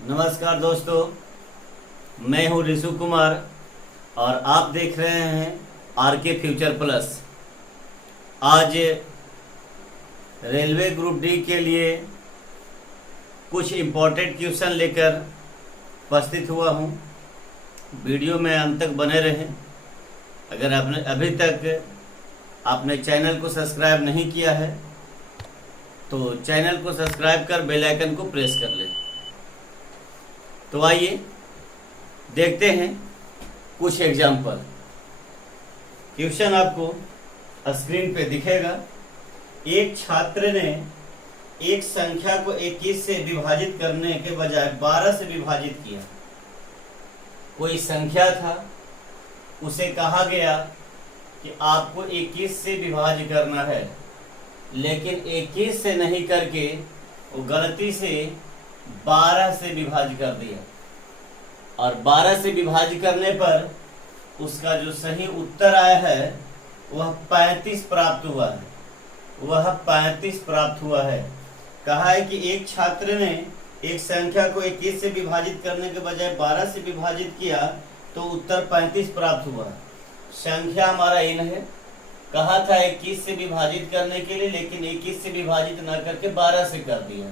नमस्कार दोस्तों, मैं हूं ऋषु कुमार और आप देख रहे हैं आरके फ्यूचर प्लस। आज रेलवे ग्रुप डी के लिए कुछ इम्पोर्टेंट क्वेश्चन लेकर उपस्थित हुआ हूं। वीडियो में अंत तक बने रहें। अगर आपने अभी तक आपने चैनल को सब्सक्राइब नहीं किया है तो चैनल को सब्सक्राइब कर बेल आइकन को प्रेस कर लें। तो आइए देखते हैं कुछ एग्जाम्पल। क्वेश्चन आपको स्क्रीन पे दिखेगा। एक छात्र ने एक संख्या को 21 से विभाजित करने के बजाय 12 से विभाजित किया। कोई संख्या था, उसे कहा गया कि आपको 21 से विभाज्य करना है, लेकिन 21 से नहीं करके वो गलती से 12 से विभाज्य कर दिया और 12 से विभाज्य करने पर उसका जो सही उत्तर आया है वह 35 प्राप्त हुआ है। वह 35 प्राप्त हुआ है। कहा है कि एक छात्र ने एक संख्या को 21 से विभाजित करने के बजाय 12 से विभाजित किया तो उत्तर 35 प्राप्त हुआ। संख्या हमारा इन है। कहा था 21 से विभाजित करने के लिए, लेकिन 21 से विभाजित न करके 12 से कर दिया।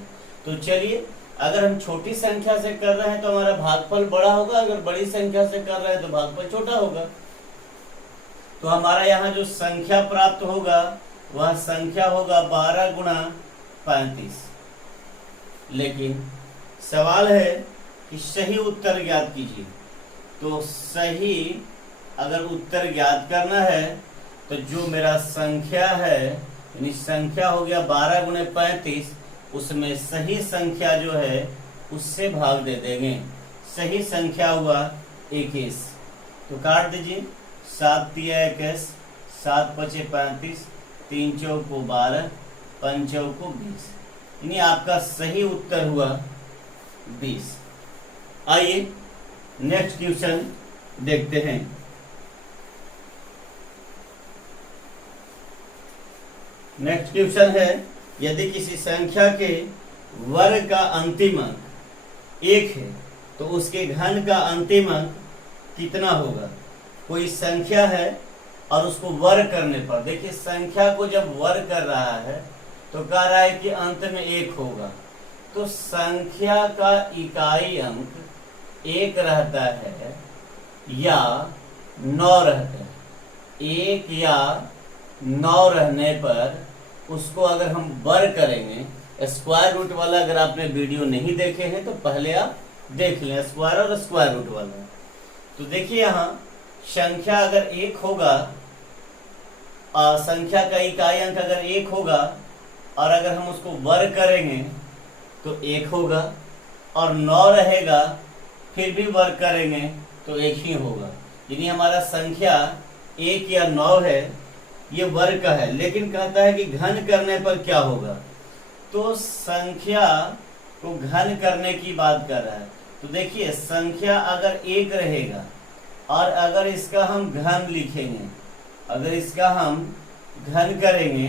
तो चलिए, अगर हम छोटी संख्या से कर रहे हैं तो हमारा भागफल बड़ा होगा, अगर बड़ी संख्या से कर रहे हैं तो भागफल छोटा होगा। तो हमारा यहाँ जो संख्या प्राप्त होगा वह संख्या होगा 12 गुणा 35। लेकिन सवाल है कि सही उत्तर ज्ञात कीजिए। तो सही अगर उत्तर ज्ञात करना है तो जो मेरा संख्या है, यानी संख्या हो गया 12 गुणे 35, उसमें सही संख्या जो है उससे भाग दे देंगे। सही संख्या हुआ 21। तो काट दीजिए। 7 तिया 21, 7 पचे 35, 3 चौको 12, 5 चौको 20, यानी आपका सही उत्तर हुआ 20। आइए नेक्स्ट क्वेश्चन देखते हैं। नेक्स्ट क्वेश्चन है, यदि किसी संख्या के वर्ग का अंतिम अंक 1 है तो उसके घन का अंतिम अंक कितना होगा। कोई संख्या है और उसको वर्ग करने पर, देखिए संख्या को जब वर्ग कर रहा है तो कह रहा है कि अंत में 1 होगा। तो संख्या का इकाई अंक 1 रहता है या 9 रहता है। 1 या 9 रहने पर उसको अगर हम वर्ग करेंगे, स्क्वायर रूट वाला अगर आपने वीडियो नहीं देखे हैं तो पहले आप देख लें, स्क्वायर और स्क्वायर रूट वाला। तो देखिए यहाँ संख्या अगर 1 होगा, संख्या का इकाई अंक अगर 1 होगा और अगर हम उसको वर्ग करेंगे तो 1 होगा, और 9 रहेगा फिर भी वर्ग करेंगे तो 1 ही होगा। यानी हमारा संख्या 1 या 9 है, ये वर्ग का है। लेकिन कहता है कि घन करने पर क्या होगा। तो संख्या को घन करने की बात कर रहा है। तो देखिए संख्या अगर 1 रहेगा और अगर इसका हम घन लिखेंगे, अगर इसका हम घन करेंगे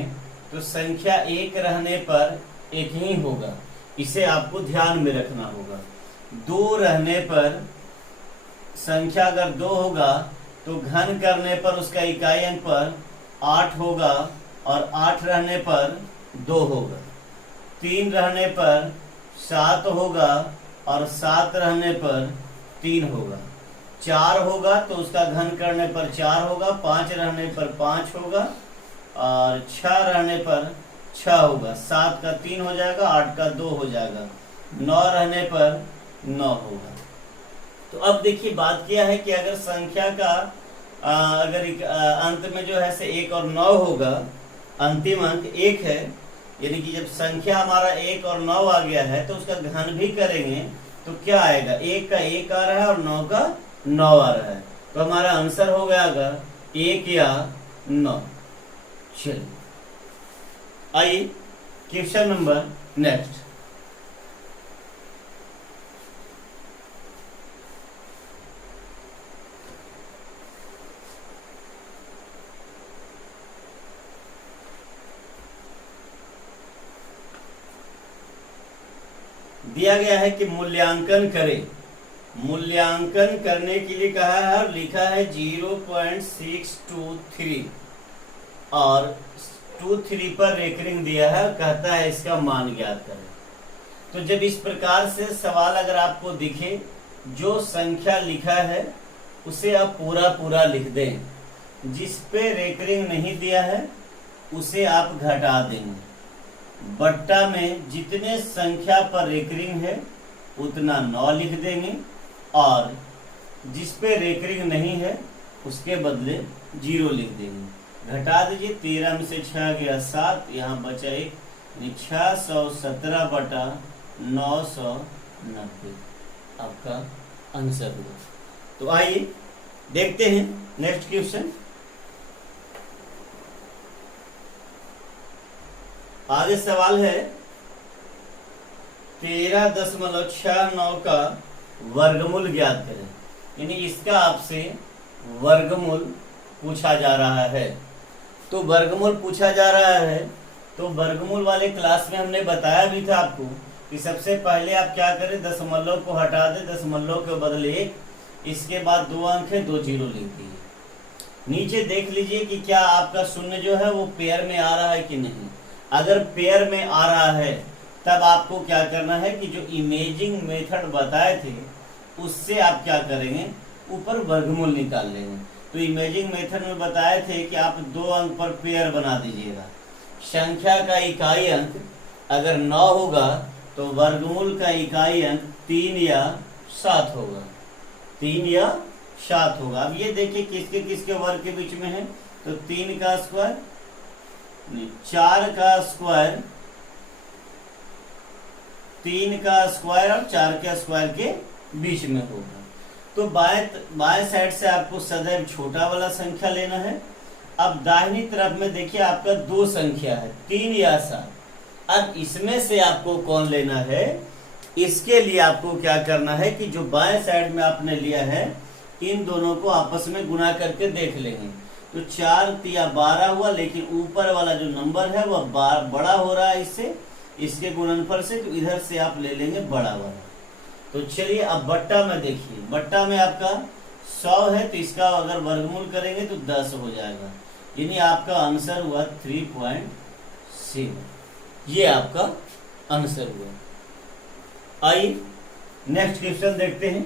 तो संख्या 1 रहने पर 1 ही होगा। इसे आपको ध्यान में रखना होगा। 2 रहने पर संख्या अगर 2 होगा तो घन करने पर उसका इकाई अंक पर 8 होगा और 8 रहने पर 2 होगा। 3 रहने पर 7 होगा और 7 रहने पर 3 होगा। 4 होगा तो उसका घन करने पर 4 होगा। 5 रहने पर 5 होगा और 6 रहने पर 6 होगा। 7 का 3 हो जाएगा, 8 का 2 हो जाएगा। 9 रहने पर 9 होगा। तो अब देखिए बात क्या है कि अगर संख्या का अगर अंत में जो है से 1 और 9 होगा, अंतिम अंक 1 है, यानी कि जब संख्या हमारा 1 और 9 आ गया है तो उसका घन भी करेंगे तो क्या आएगा। 1 का 1 आ रहा है और 9 का 9 आ रहा है। तो हमारा आंसर हो गया 1 या 9। चलिए आइए क्वेश्चन नंबर नेक्स्ट। दिया गया है कि मूल्यांकन करें। मूल्यांकन करने के लिए कहा है और लिखा है 0.623 और 23 पर रेकरिंग दिया है, कहता है इसका मान ज्ञात करें। तो जब इस प्रकार से सवाल अगर आपको दिखे, जो संख्या लिखा है उसे आप पूरा पूरा लिख दें, जिस पे रेकरिंग नहीं दिया है उसे आप घटा देंगे। बट्टा में जितने संख्या पर रेकरिंग है उतना 9 लिख देंगे और जिस पे रेकरिंग नहीं है उसके बदले 0 लिख देंगे। घटा दीजिए, 13 में से 6 गया 7, यहाँ बचा 1, 617 बटा 990 आपका आंसर हुआ। तो आइए देखते हैं नेक्स्ट क्वेश्चन। आगे सवाल है 13.69 का वर्गमूल ज्ञात करें, यानी इसका आपसे वर्गमूल पूछा जा रहा है। तो वर्गमूल पूछा जा रहा है तो वर्गमूल वाले क्लास में हमने बताया भी था आपको कि सबसे पहले आप क्या करें, दशमलव को हटा दें, दशमलव के बदले 1, इसके बाद 2 अंक है, 2 0 लिख दिए। नीचे देख लीजिए कि क्या आपका शून्य जो है वो पेयर में आ रहा है कि नहीं। अगर पेयर में आ रहा है तब आपको क्या करना है कि जो इमेजिंग मेथड बताए थे उससे आप क्या करेंगे, ऊपर वर्गमूल निकाल लेंगे। तो इमेजिंग मेथड में बताए थे कि आप 2 अंक पर पेयर बना दीजिएगा। संख्या का इकाई अंक अगर 9 होगा तो वर्गमूल का इकाई अंक 3 या 7 होगा, 3 या 7 होगा। अब ये देखिए किसके किसके वर्ग के बीच में है, तो 3 का स्क्वायर, 4 का स्क्वायर, 3 का स्क्वायर और 4 के स्क्वायर के बीच में होगा। तो बाएं साइड से आपको सदैव छोटा वाला संख्या लेना है। अब दाहिनी तरफ में देखिए आपका 2 संख्या है, 3 या 7। अब इसमें से आपको कौन लेना है, इसके लिए आपको क्या करना है कि जो बाएं साइड में आपने लिया है इन दोनों को आपस में गुना करके देख लेंगे। तो 4 या 12 हुआ, लेकिन ऊपर वाला जो नंबर है वह बड़ा हो रहा है इससे, इसके गुणनफल से, तो इधर से आप ले लेंगे बड़ा वाला। तो चलिए अब बट्टा में देखिए, बट्टा में आपका 100 है तो इसका अगर वर्गमूल करेंगे तो 10 हो जाएगा, यानी आपका आंसर हुआ 3.7। ये आपका आंसर हुआ। आइए नेक्स्ट क्वेश्चन देखते हैं।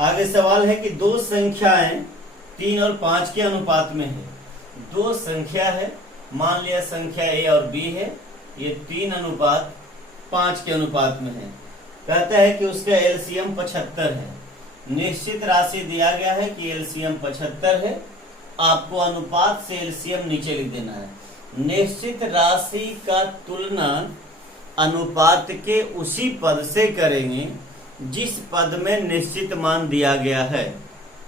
आगे सवाल है कि 2 संख्याएं 3 और 5 के अनुपात में है। 2 संख्या है, मान लिया संख्या A और B है, ये 3:5 के अनुपात में है। कहता है कि उसका एलसीएम 75 है। निश्चित राशि दिया गया है कि एलसीएम 75 है, आपको अनुपात से एलसीएम नीचे लिख देना है। निश्चित राशि का तुलना अनुपात के उसी पद से करेंगे जिस पद में निश्चित मान दिया गया है,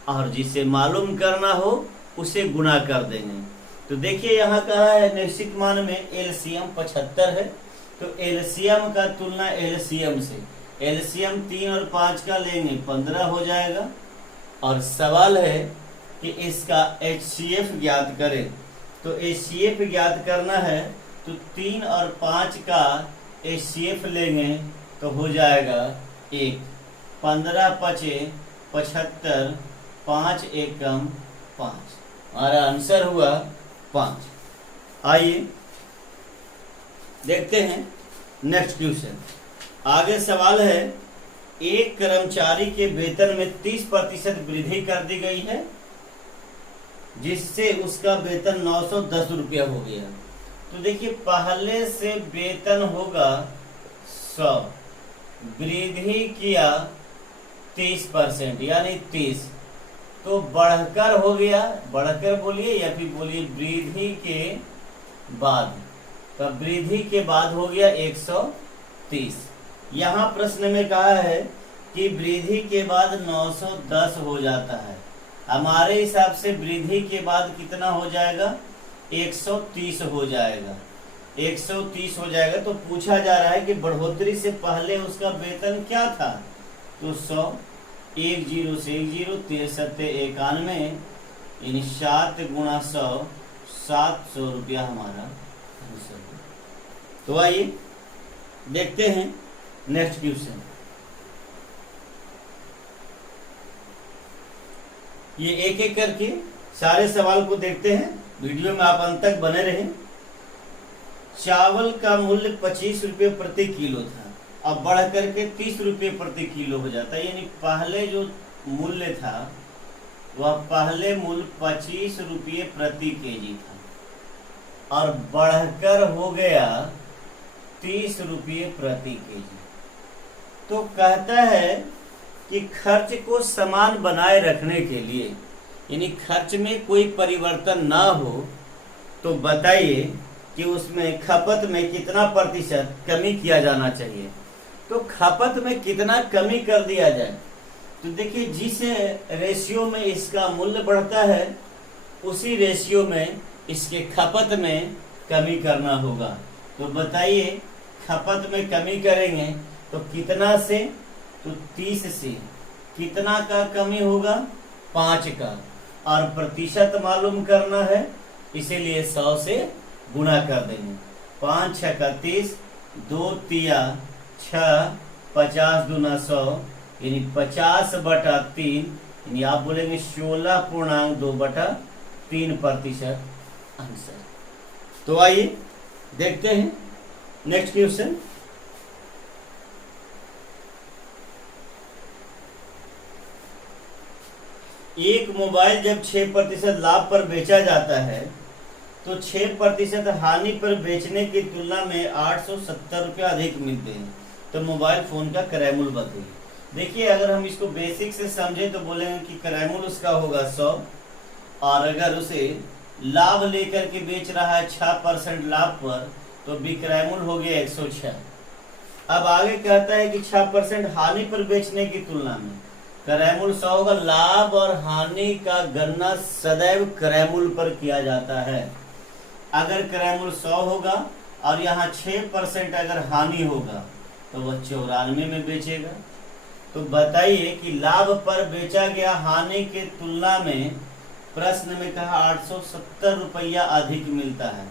और जिसे मालूम करना हो उसे गुणा कर देंगे। तो देखिए यहाँ कहा है निश्चित मान में एलसीएम 75 है, तो एलसीएम का तुलना एलसीएम से, एलसीएम 3 और 5 का लेंगे 15 हो जाएगा। और सवाल है कि इसका एचसीएफ ज्ञात करें। तो एचसीएफ ज्ञात करना है तो 3 और 5 का एचसीएफ लेंगे तो हो जाएगा 1, 15 पचे 75, 5 एकम 5, हमारा आंसर हुआ 5। आइए देखते हैं नेक्स्ट क्वेश्चन। आगे सवाल है, एक कर्मचारी के वेतन में 30% वृद्धि कर दी गई है, जिससे उसका वेतन 910 रुपया हो गया। तो देखिए पहले से वेतन होगा 100, वृद्धि किया 30% यानी 30, तो बढ़कर हो गया, बढ़कर बोलिए या फिर बोलिए वृद्धि के बाद, तब वृद्धि के बाद हो गया 130। यहाँ प्रश्न में कहा है कि वृद्धि के बाद 910 हो जाता है। हमारे हिसाब से वृद्धि के बाद कितना हो जाएगा, 130 हो जाएगा, 130 हो जाएगा। तो पूछा जा रहा है कि बढ़ोतरी से पहले उसका वेतन क्या था, तो 100, 1 0 से 1 0, 13 7 91, यानी 7 गुणा 100, 700 रुपया हमारा आंसर है। तो आइए देखते हैं नेक्स्ट क्वेश्चन। ये एक एक करके सारे सवाल को देखते हैं, वीडियो में आप अंत तक बने रहें। चावल का मूल्य 25 रुपये प्रति किलो था, अब बढ़ करके 30 रुपये प्रति किलो हो जाता है, यानी पहले जो मूल्य था वह पहले मूल्य 25 रुपये प्रति केजी था और बढ़कर हो गया 30 रुपये प्रति केजी। तो कहता है कि खर्च को समान बनाए रखने के लिए, यानी खर्च में कोई परिवर्तन ना हो, तो बताइए कि उसमें खपत में कितना प्रतिशत कमी किया जाना चाहिए। तो खपत में कितना कमी कर दिया जाए, तो देखिए जिस रेशियो में इसका मूल्य बढ़ता है उसी रेशियो में इसके खपत में कमी करना होगा। तो बताइए खपत में कमी करेंगे तो कितना से, तो 30 से कितना का कमी होगा, 5 का, और प्रतिशत मालूम करना है इसीलिए 100 से गुणा कर देंगे। 5 6 का 30, 2 तिया 6, 50 दूना 100, यानी 50/3, यानी आप बोलेंगे 16.2/3% आंसर। तो आइए देखते हैं नेक्स्ट क्वेश्चन। एक मोबाइल जब 6% लाभ पर बेचा जाता है तो 6% हानि पर बेचने की तुलना में 870 रुपया अधिक मिलते हैं, तो मोबाइल फोन का क्रय मूल्य बताइए। देखिए अगर हम इसको बेसिक से समझे तो बोलेंगे कि क्रय मूल्य उसका होगा 100, और अगर उसे लाभ लेकर के बेच रहा है 6% लाभ पर तो विक्रय मूल्य हो गया 106। अब आगे कहता है कि 6% हानि पर बेचने की तुलना में क्रय मूल्य 100 होगा। लाभ और हानि का गणना सदैव क्रय मूल्य पर किया जाता है। अगर क्रय मूल्य 100 होगा और यहाँ 6% अगर हानि होगा तो वह 94 में बेचेगा। तो बताइए कि लाभ पर बेचा गया हानि के तुलना में प्रश्न में कहा 870 रुपया अधिक मिलता है,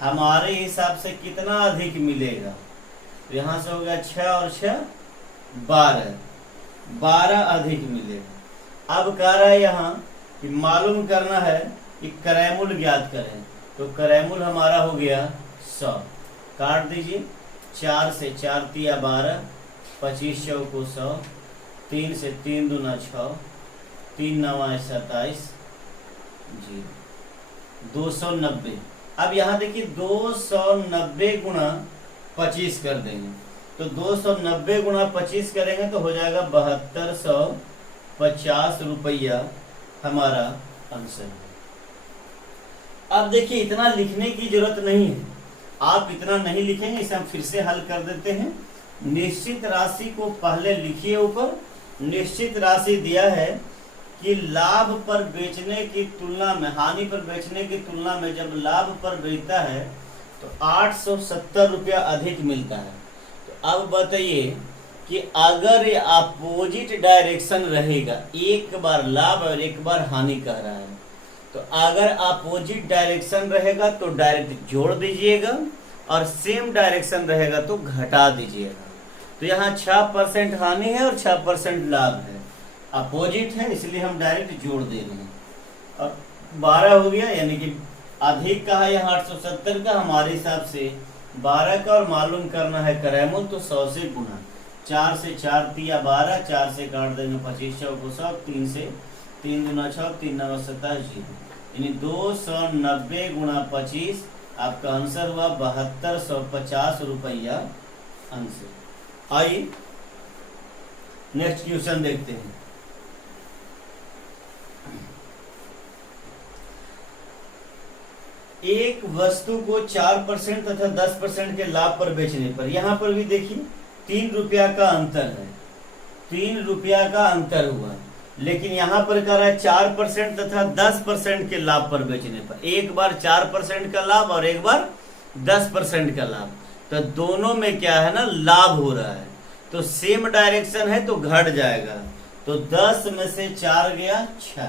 हमारे हिसाब से कितना अधिक मिलेगा, तो यहाँ से हो गया 6 और 6 12 अधिक मिलेगा। अब कह रहा है यहाँ कि मालूम करना है कि क्रय मूल्य ज्ञात करें, तो क्रय मूल्य हमारा हो गया 100, काट दीजिए 4 से 4 तिया 12, 25 चौको 100, 3 से 3 दूना 6, 3 9 27 जी 290। अब यहाँ देखिए 290 गुणा 25 कर देंगे, तो 290 गुणा 25 करेंगे तो हो जाएगा 7250 रुपया हमारा आंसर है। अब देखिए इतना लिखने की जरूरत नहीं है, आप इतना नहीं लिखेंगे, इसे हम फिर से हल कर देते हैं। निश्चित राशि को पहले लिखिए ऊपर। निश्चित राशि दिया है कि लाभ पर बेचने की तुलना में, हानि पर बेचने की तुलना में जब लाभ पर बेचता है तो 870 रुपया अधिक मिलता है। तो अब बताइए कि अगर ये अपोजिट डायरेक्शन रहेगा, एक बार लाभ और एक बार हानि कह रहा है, तो अगर अपोजिट डायरेक्शन रहेगा तो डायरेक्ट जोड़ दीजिएगा और सेम डायरेक्शन रहेगा तो घटा दीजिएगा। तो यहाँ 6% हानि है और 6% लाभ है, अपोजिट है इसलिए हम डायरेक्ट जोड़ दे रहे हैं। और 12 हो गया, यानी कि अधिक का है यहाँ 870 का, हमारे हिसाब से 12 का, और मालूम करना है क्रय मूल्य, तो 100 से गुना। 4 से 4 तिया 12, 4 से काट देंगे 25 चौको 100, 3 से 3 दूना 6, 3 9 27, यानी 290 गुणा 25, आपका आंसर हुआ 7250 रुपया आंसर। आइए नेक्स्ट क्वेश्चन देखते हैं। एक वस्तु को 4% तथा 10% के लाभ पर बेचने पर, यहां पर भी देखिए 3 रुपया का अंतर है, 3 रुपया का अंतर हुआ, लेकिन यहां पर कह रहा है 4% तथा 10% के लाभ पर बेचने पर। एक बार 4% का लाभ और एक बार 10% का लाभ, तो दोनों में क्या है ना, लाभ हो रहा है, तो सेम डायरेक्शन है तो घट जाएगा। तो 10 में से 4 गया 6,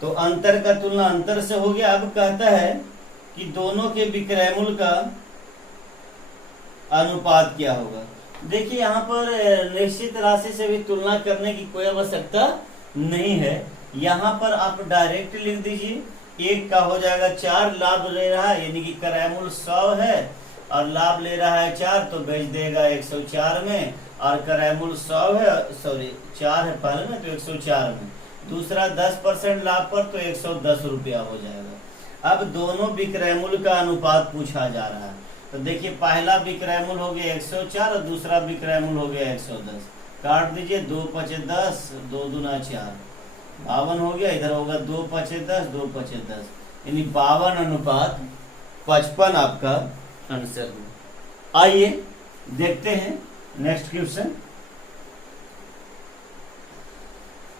तो अंतर का तुलना अंतर से हो गया। अब कहता है कि दोनों के विक्रय मूल्य का अनुपात क्या होगा। देखिए यहाँ पर निश्चित राशि से भी तुलना करने की कोई आवश्यकता नहीं है। यहाँ पर आप डायरेक्ट लिख दीजिए, एक का हो जाएगा 4, लाभ ले रहा है यानी कि क्रय मूल्य 100 है और लाभ ले रहा है 4, तो बेच देगा 104 में, और क्रय मूल्य 100 है, सॉरी 4 है पहले में, तो 104 में। दूसरा 10% लाभ पर तो 110 रुपया हो जाएगा। अब दोनों विक्रय मूल्य का अनुपात पूछा जा रहा है। तो देखिए पहला विक्रय मूल्य हो गया 104 और दूसरा विक्रय मूल्य हो गया 110। काट दीजिए, 2 5 10, 2 दूना 4, 52 हो गया। इधर होगा 2 5 10, 2 5 10, यानी 52:55 आपका आंसर हो। आइए देखते हैं नेक्स्ट क्वेश्चन।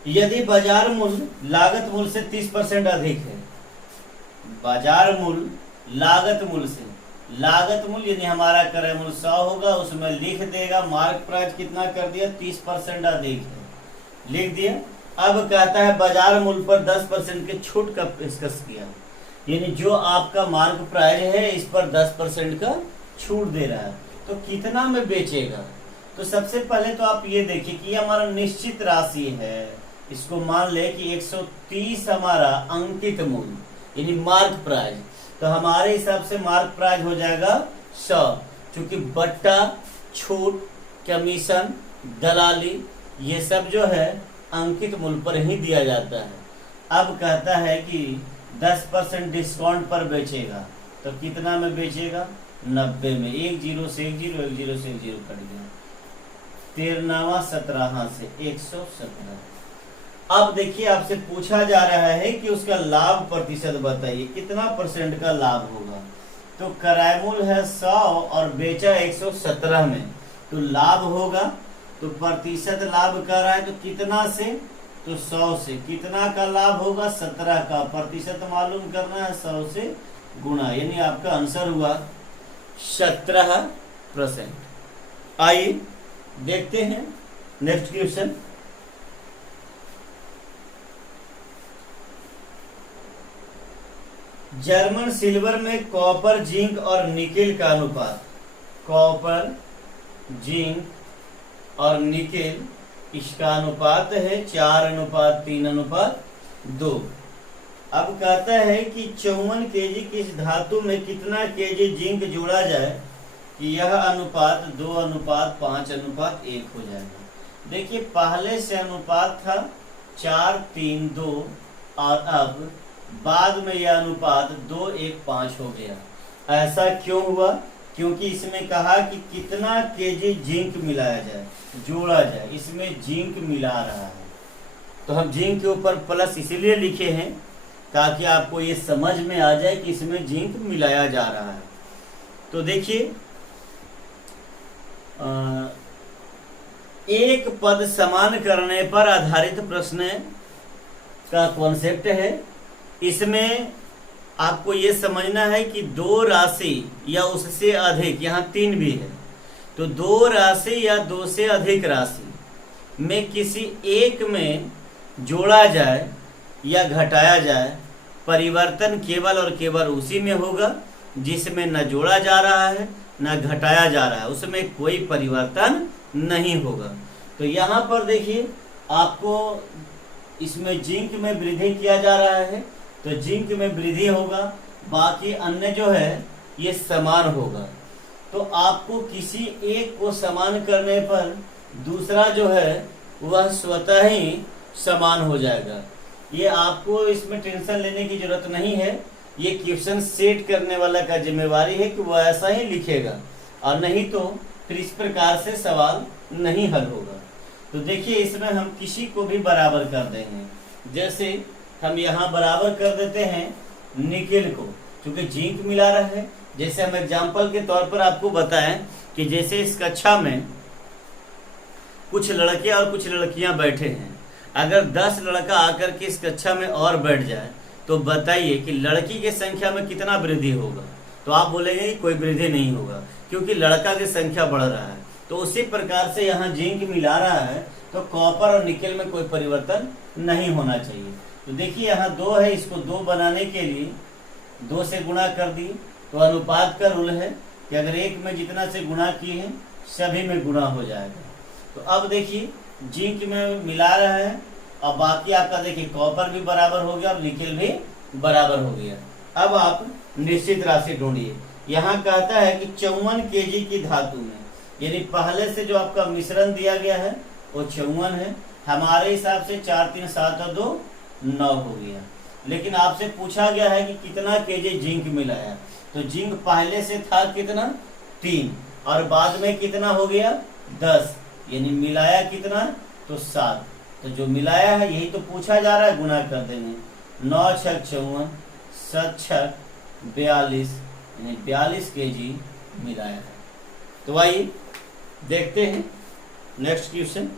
यदि बाजार मूल्य लागत मूल्य से 30% अधिक है, बाजार मूल्य लागत मूल्य से, लागत मूल्य यानी हमारा क्रय मूल्य 100 होगा, उसमें लिख देगा मार्क प्राइस कितना कर दिया, 30% अधिक है, लिख दिया। अब कहता है बाजार मूल्य पर 10% के छूट का पेशकश किया, यानी जो आपका मार्क प्राइस है इस पर 10% का छूट दे रहा है, तो कितना में बेचेगा। तो सबसे पहले तो आप ये देखिए कि ये हमारा निश्चित राशि है, इसको मान ले कि 130 हमारा अंकित मूल्य यानी मार्क प्राइस, तो हमारे हिसाब से मार्क प्राइस हो जाएगा 100, क्योंकि बट्टा, छूट, कमीशन, दलाली ये सब जो है अंकित मूल्य पर ही दिया जाता है। अब कहता है कि 10% डिस्काउंट पर बेचेगा, तो कितना में बेचेगा, 90 में। 1 0 से 1 0, 1 0 से 1 0 कट गया, 13 17 से 117। अब देखिए आपसे पूछा जा रहा है कि उसका लाभ प्रतिशत बताइए, कितना % का लाभ होगा। तो क्रय मूल्य है 100 और बेचा 117 में, तो लाभ होगा, तो प्रतिशत लाभ कर रहा है तो कितना से, तो 100 से। कितना का लाभ होगा, 17 का। प्रतिशत मालूम करना है, 100 से गुणा, यानी आपका आंसर हुआ 17%। आइए देखते हैं नेक्स्ट क्वेश्चन। जर्मन सिल्वर में कॉपर, जिंक और निकेल का अनुपात, कॉपर, जिंक और निकेल इसका अनुपात है 4:3:2। अब कहता है कि 54 केजी की इस धातु में कितना केजी जिंक जोड़ा जाए कि यह अनुपात 2:5:1 हो जाएगा। देखिए पहले से अनुपात था 4:3:2 और अब बाद में यह अनुपात 2:1:5 हो गया। ऐसा क्यों हुआ, क्योंकि इसमें कहा कि कितना केजी जिंक मिलाया जाए, जोड़ा जाए, इसमें जिंक मिला रहा है, तो हम जिंक के ऊपर प्लस इसलिए लिखे हैं ताकि आपको ये समझ में आ जाए कि इसमें जिंक मिलाया जा रहा है। तो देखिए एक पद समान करने पर आधारित प्रश्न का कॉन्सेप्ट है। इसमें आपको ये समझना है कि दो राशि या उससे अधिक, यहाँ 3 भी है, तो 2 राशि या 2 से अधिक राशि में किसी एक में जोड़ा जाए या घटाया जाए, परिवर्तन केवल और केवल उसी में होगा जिसमें न जोड़ा जा रहा है न घटाया जा रहा है, उसमें कोई परिवर्तन नहीं होगा। तो यहाँ पर देखिए आपको इसमें जिंक में वृद्धि किया जा रहा है, तो जिंक में वृद्धि होगा, बाकी अन्य जो है ये समान होगा। तो आपको किसी एक को समान करने पर दूसरा जो है वह स्वतः ही समान हो जाएगा। ये आपको इसमें टेंशन लेने की जरूरत नहीं है, ये क्वेश्चन सेट करने वाला का जिम्मेवारी है कि वह ऐसा ही लिखेगा, और नहीं तो फिर इस प्रकार से सवाल नहीं हल होगा। तो देखिए इसमें हम किसी को भी बराबर कर देंगे, जैसे हम यहाँ बराबर कर देते हैं निकेल को, क्योंकि जिंक मिला रहा है। जैसे हम एग्जाम्पल के तौर पर आपको बताएं कि जैसे इस कक्षा में कुछ लड़के और कुछ लड़कियां बैठे हैं, अगर 10 लड़का आकर के इस कक्षा में और बैठ जाए तो बताइए कि लड़की की संख्या में कितना वृद्धि होगा। तो आप बोलेंगे कि कोई वृद्धि नहीं होगा, क्योंकि लड़का की संख्या बढ़ रहा है। तो उसी प्रकार से यहाँ जिंक मिला रहा है, तो कॉपर और निकेल में कोई परिवर्तन नहीं होना चाहिए। तो देखिए यहाँ 2 है, इसको 2 बनाने के लिए 2 से गुणा कर दिए। तो अनुपात का रूल है कि अगर एक में जितना से गुणा किए हैं सभी में गुणा हो जाएगा। तो अब देखिए जिंक में मिला रहा है और बाकी आपका देखिए कॉपर भी बराबर हो गया और निकेल भी बराबर हो गया। अब आप निश्चित राशि ढूंढिए। यहाँ कहता है कि 54 केजी की धातु में, यानी पहले से जो आपका मिश्रण दिया गया है वो 54 है। हमारे हिसाब से 4 3 7 और 2 9 हो गया। लेकिन आपसे पूछा गया है कि कितना केजी जिंक मिला है। तो जिंक पहले से था कितना 3 और बाद में कितना हो गया 10, यानी मिलाया कितना तो 7। तो जो मिलाया है यही तो पूछा जा रहा है, गुना कर देंगे। 9 छक 54, 7 छक 42, यानी 42 केजी मिलाया है। तो आइए देखते हैं नेक्स्ट क्वेश्चन।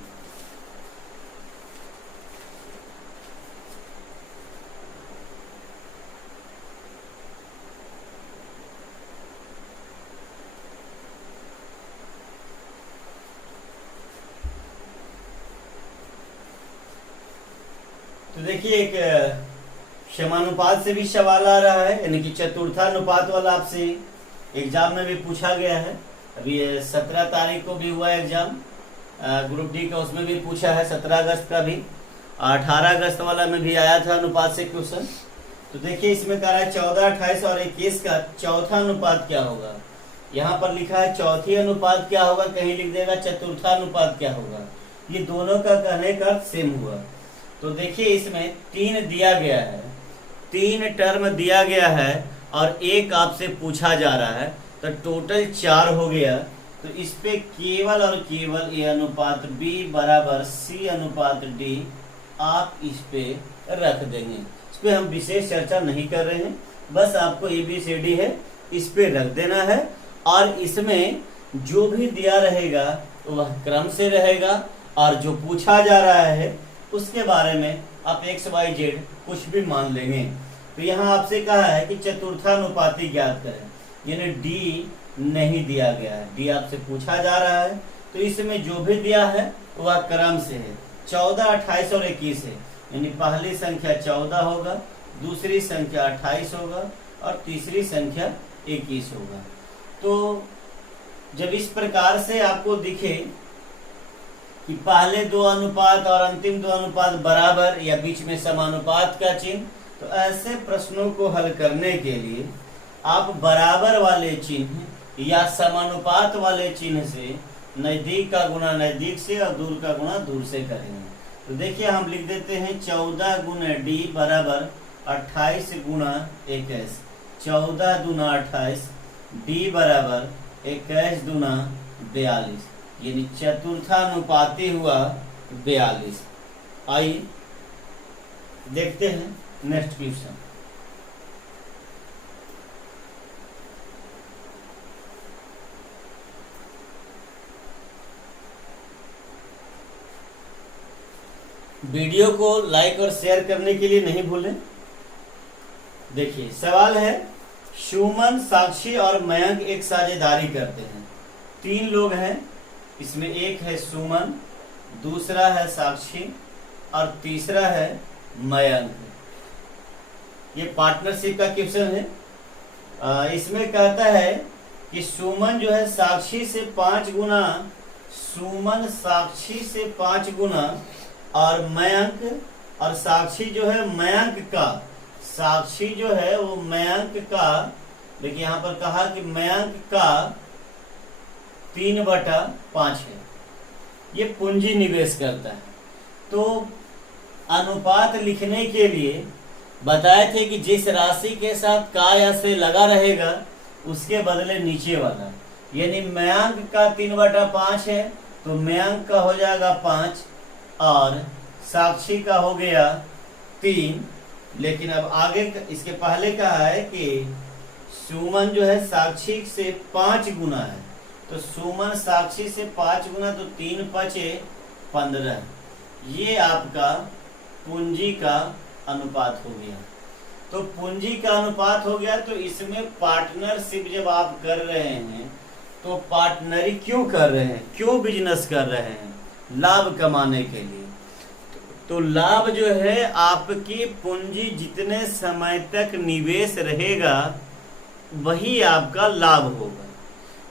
तो देखिए एक समानुपात से भी सवाल आ रहा है, यानी कि चतुर्थानुपात वाला आपसे एग्जाम में भी पूछा गया है। अभी 17 तारीख को भी हुआ एग्जाम ग्रुप डी का, उसमें भी पूछा है 17 अगस्त का भी, 18 अगस्त वाला में भी आया था अनुपात से क्वेश्चन। तो देखिए इसमें कह रहा है 14, 28 और 21 का चौथा अनुपात क्या होगा। यहाँ पर लिखा है चौथी अनुपात क्या होगा, कहीं लिख देगा चतुर्थानुपात क्या होगा। ये दोनों का कहने का सेम हुआ। तो देखिए इसमें 3 दिया गया है, 3 टर्म दिया गया है और एक आपसे पूछा जा रहा है, तो टोटल 4 हो गया। तो इस पे केवल और केवल ए अनुपात बी बराबर सी अनुपात डी आप इस पे रख देंगे। इस पे हम विशेष चर्चा नहीं कर रहे हैं, बस आपको ABCD है इस पे रख देना है। और इसमें जो भी दिया रहेगा वह क्रम से रहेगा और जो पूछा जा रहा है उसके बारे में आप XYZ कुछ भी मान लेंगे। तो यहाँ आपसे कहा है कि चतुर्थानुपाती ज्ञात करें, यानी डी नहीं दिया गया है, डी आपसे पूछा जा रहा है। तो इसमें जो भी दिया है वह क्रम से है, 14, 28 और 21 है, यानी पहली संख्या 14 होगा, दूसरी संख्या 28 होगा और तीसरी संख्या 21 होगा। तो जब इस प्रकार से आपको दिखे कि पहले 2 अनुपात और अंतिम 2 अनुपात बराबर या बीच में समानुपात का चिन्ह, तो ऐसे प्रश्नों को हल करने के लिए आप बराबर वाले चिन्ह या समानुपात वाले चिन्ह से नजदीक का गुणा नजदीक से और दूर का गुणा दूर से करेंगे। तो देखिए हम लिख देते हैं 14 गुना डी बराबर 28 गुना 21, 14 दूना 28, डी बराबर 21 दूना 42, यानी चतुर्थानुपाती हुआ 42। आइए देखते हैं नेक्स्ट क्वेश्चन। वीडियो को लाइक और शेयर करने के लिए नहीं भूलें। देखिए सवाल है, सुमन, साक्षी और मयंक एक साझेदारी करते हैं। 3 लोग हैं, इसमें एक है सुमन, दूसरा है साक्षी और तीसरा है मयंक। ये पार्टनरशिप का क्वेश्चन है। इसमें कहता है कि सुमन जो है साक्षी से 5 गुना, सुमन साक्षी से 5 गुना और मयंक और साक्षी जो है मयंक का, साक्षी जो है वो मयंक का, देखिए यहाँ पर कहा कि मयंक का 3/5 है, ये पूंजी निवेश करता है। तो अनुपात लिखने के लिए बताए थे कि जिस राशि के साथ का या से लगा रहेगा उसके बदले नीचे वाला, यानी मयंक का 3/5 है तो मयंक का हो जाएगा 5 और साक्षी का हो गया 3। लेकिन अब आगे इसके पहले कहा है कि सुमन जो है साक्षी से 5 गुना है, तो सुमन साक्षी से 5 गुना, तो 3 5 15, ये आपका पूंजी का अनुपात हो गया। तो पूंजी का अनुपात हो गया, तो इसमें पार्टनरशिप जब आप कर रहे हैं तो पार्टनरी क्यों कर रहे हैं, क्यों बिजनेस कर रहे हैं, लाभ कमाने के लिए। तो लाभ जो है आपकी पूंजी जितने समय तक निवेश रहेगा वही आपका लाभ होगा।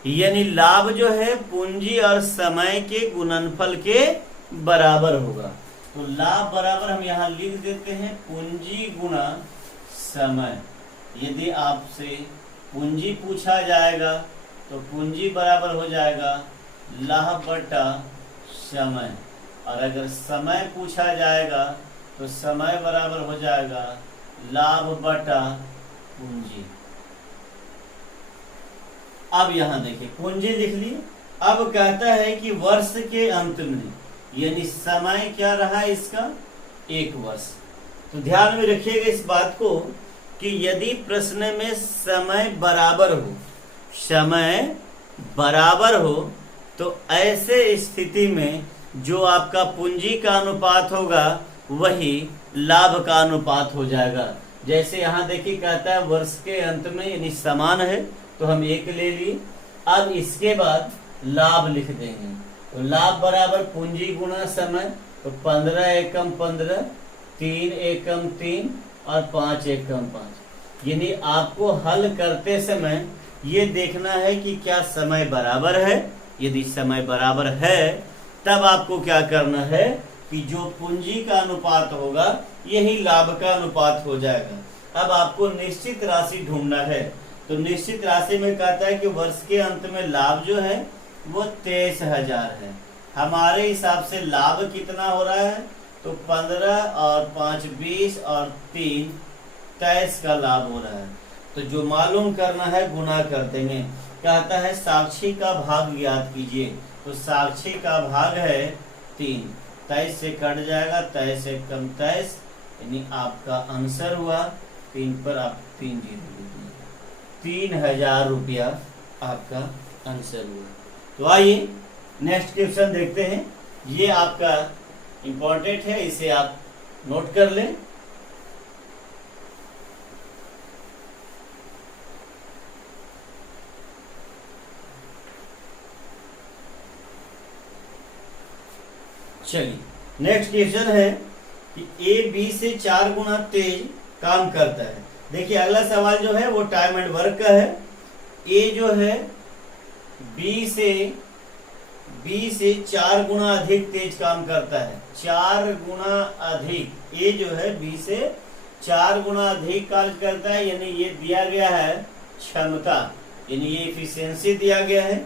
यानी लाभ जो है पूंजी और समय के गुणनफल के बराबर होगा। तो लाभ बराबर हम यहाँ लिख देते हैं पूंजी गुणा समय। यदि आपसे पूंजी पूछा जाएगा तो पूंजी बराबर हो जाएगा लाभ बटा समय, और अगर समय पूछा जाएगा तो समय बराबर हो जाएगा लाभ बटा पूंजी। अब यहां देखिए पूंजी लिख ली। अब कहता है कि वर्ष के अंत में, यानी समय क्या रहा इसका 1 वर्ष। तो ध्यान में रखिएगा इस बात को कि यदि प्रश्न में समय बराबर हो तो ऐसे स्थिति में जो आपका पूंजी का अनुपात होगा वही लाभ का अनुपात हो जाएगा। जैसे यहाँ देखिए कहता है वर्ष के अंत में, यानी समान है तो हम 1 ले लिए। अब इसके बाद लाभ लिख देंगे। तो लाभ बराबर पूंजी गुणा समय। तो 15 एकम 15, 3 एकम 3 और 5 एकम 5। यानी आपको हल करते समय ये देखना है कि क्या समय बराबर है। यदि समय बराबर है तब आपको क्या करना है कि जो पूंजी का अनुपात होगा यही लाभ का अनुपात हो जाएगा। अब आपको निश्चित राशि ढूंढना है। तो निश्चित राशि में कहता है कि वर्ष के अंत में लाभ जो है वो 23,000 है। हमारे हिसाब से लाभ कितना हो रहा है, तो 15 और 5 20 और 3 23 का लाभ हो रहा है। तो जो मालूम करना है गुना कर देंगे। कहता है साक्षी का भाग ज्ञात कीजिए। तो साक्षी का भाग है 3, 23 से कट जाएगा, 23 से कम 23, यानी आपका आंसर हुआ 3 पर आप 3 जीरो 3,000 रुपया आपका आंसर हुआ। तो आइए नेक्स्ट क्वेश्चन देखते हैं। ये आपका इंपॉर्टेंट है, इसे आप नोट कर लें। चलिए नेक्स्ट क्वेश्चन है कि ए बी से 4 गुना तेज काम करता है। देखिए अगला सवाल जो है वो टाइम एंड वर्क का है। ए जो है बी से 4 गुना अधिक तेज काम करता है। 4 गुना अधिक। ए जो है बी से 4 गुना अधिक कार्य करता है, यानी ये दिया गया है क्षमता, यानी ये एफिशिएंसी दिया गया है।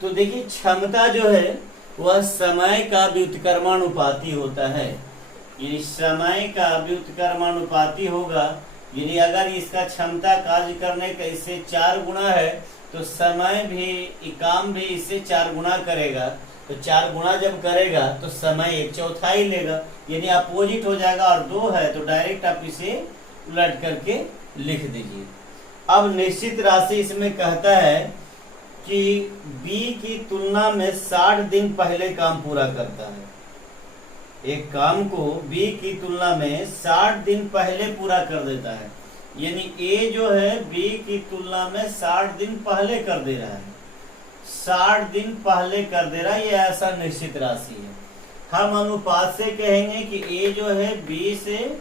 तो देखिए क्षमता जो है वह समय का व्युत्क्रमानुपाती होता है। यानी समय का व्युत्क्रमानुपाती होगा। यानी अगर इसका क्षमता कार्य करने का इससे 4 गुना है तो समय भी, काम भी इससे 4 गुना करेगा। तो 4 गुना जब करेगा तो समय 1/4 लेगा, यानी अपोजिट हो जाएगा। और 2 है तो डायरेक्ट आप इसे उलट करके लिख दीजिए। अब निश्चित राशि इसमें कहता है कि बी की तुलना में 60 दिन पहले काम पूरा करता है। एक काम को बी की तुलना में 60 दिन पहले पूरा कर देता है। यानी ए जो है बी की तुलना में 60 दिन पहले कर दे रहा है। 60 दिन पहले कर दे रहा है, ये ऐसा निश्चित राशि है। हम अनुपात से कहेंगे कि ए जो है बी से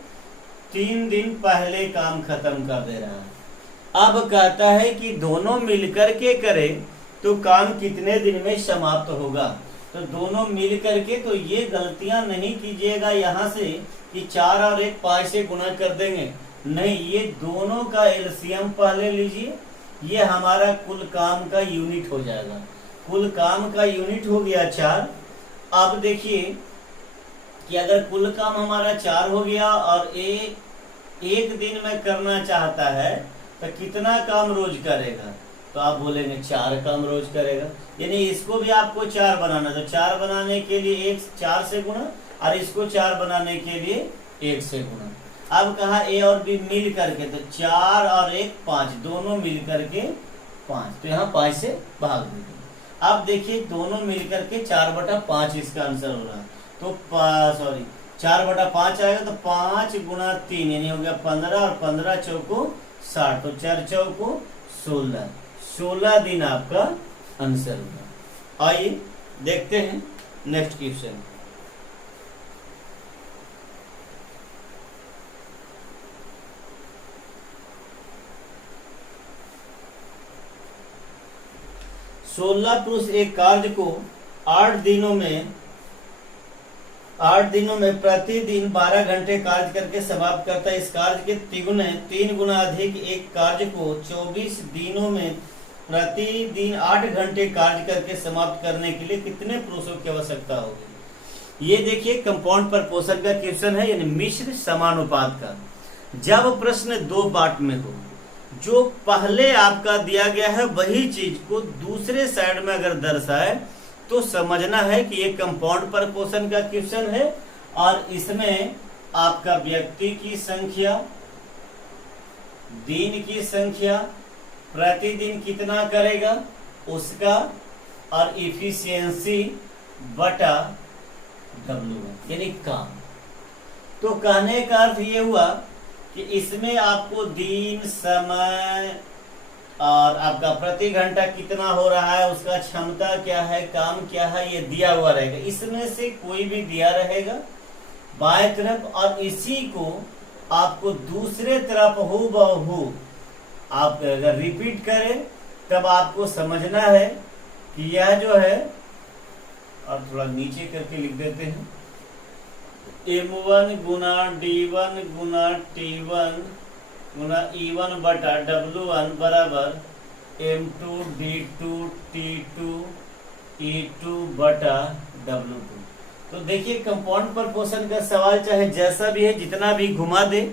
3 दिन पहले काम खत्म कर दे रहा है। अब कहता है कि दोनों मिलकर के करें तो काम कितने दिन में समाप्त होगा। तो दोनों मिल करके, तो ये गलतियां नहीं कीजिएगा यहाँ से कि 4 और 1 5 से गुना कर देंगे। नहीं, ये दोनों का एलसीएम पहले लीजिए। ये हमारा कुल काम का यूनिट हो जाएगा। कुल काम का यूनिट हो गया 4। अब देखिए कि अगर कुल काम हमारा 4 हो गया और एक दिन में करना चाहता है तो कितना काम रोज करेगा, तो आप बोलेंगे 4 काम रोज करेगा। यानी इसको भी आपको 4 बनाना, तो 4 बनाने के लिए 1 4 से गुणा, और इसको 4 बनाने के लिए 1 से गुणा। अब कहा ए और बी मिल करके, तो 4 और 1 5, दोनों मिल करके 5, तो यहाँ 5 से भाग दीजिए। अब देखिए दोनों मिल करके 4/5 इसका आंसर हो रहा है। तो 4/5 आएगा, तो 5 गुणा 3 यानी हो गया 15, और 15 चौको 60, तो 4 चौको 16 दिन आपका आंसर होगा। आइए देखते हैं नेक्स्ट क्वेश्चन। 16 पुरुष एक कार्य को 8 दिनों में प्रतिदिन 12 घंटे कार्य करके समाप्त करता है। इस कार्य के 3 गुना अधिक एक कार्य को 24 दिनों में प्रतिदिन 8 घंटे कार्य करके समाप्त करने के लिए कितने पुरुषों की आवश्यकता होगी। ये देखिए कंपाउंड प्रपोर्शन का क्वेश्चन है, यानी मिश्र समानुपात का। जब प्रश्न 2 पार्ट में हो, जो पहले आपका दिया गया है वही चीज को दूसरे साइड में अगर दर्शाए तो समझना है कि ये कंपाउंड प्रपोर्शन का क्वेश्चन है और इसमें आपका व्यक्ति की संख्या, दिन की संख्या, प्रतिदिन कितना करेगा उसका, और इफिशियंसी बटा W यानी काम। तो कहने का अर्थ ये हुआ कि इसमें आपको दिन, समय और आपका प्रति घंटा कितना हो रहा है, उसका क्षमता क्या है, काम क्या है, ये दिया हुआ रहेगा। इसमें से कोई भी दिया रहेगा बाएं तरफ, और इसी को आपको दूसरे तरफ हूबहू आप अगर रिपीट करें तब आपको समझना है कि यह जो है, और थोड़ा नीचे करके लिख देते हैं, M1 गुना D1 गुना T1 गुना E1 बटा W1 बराबर M2 D2 T2 E2 बटा W2। तो देखिए कंपाउंड प्रपोर्शन का सवाल चाहे जैसा भी है, जितना भी घुमा दे,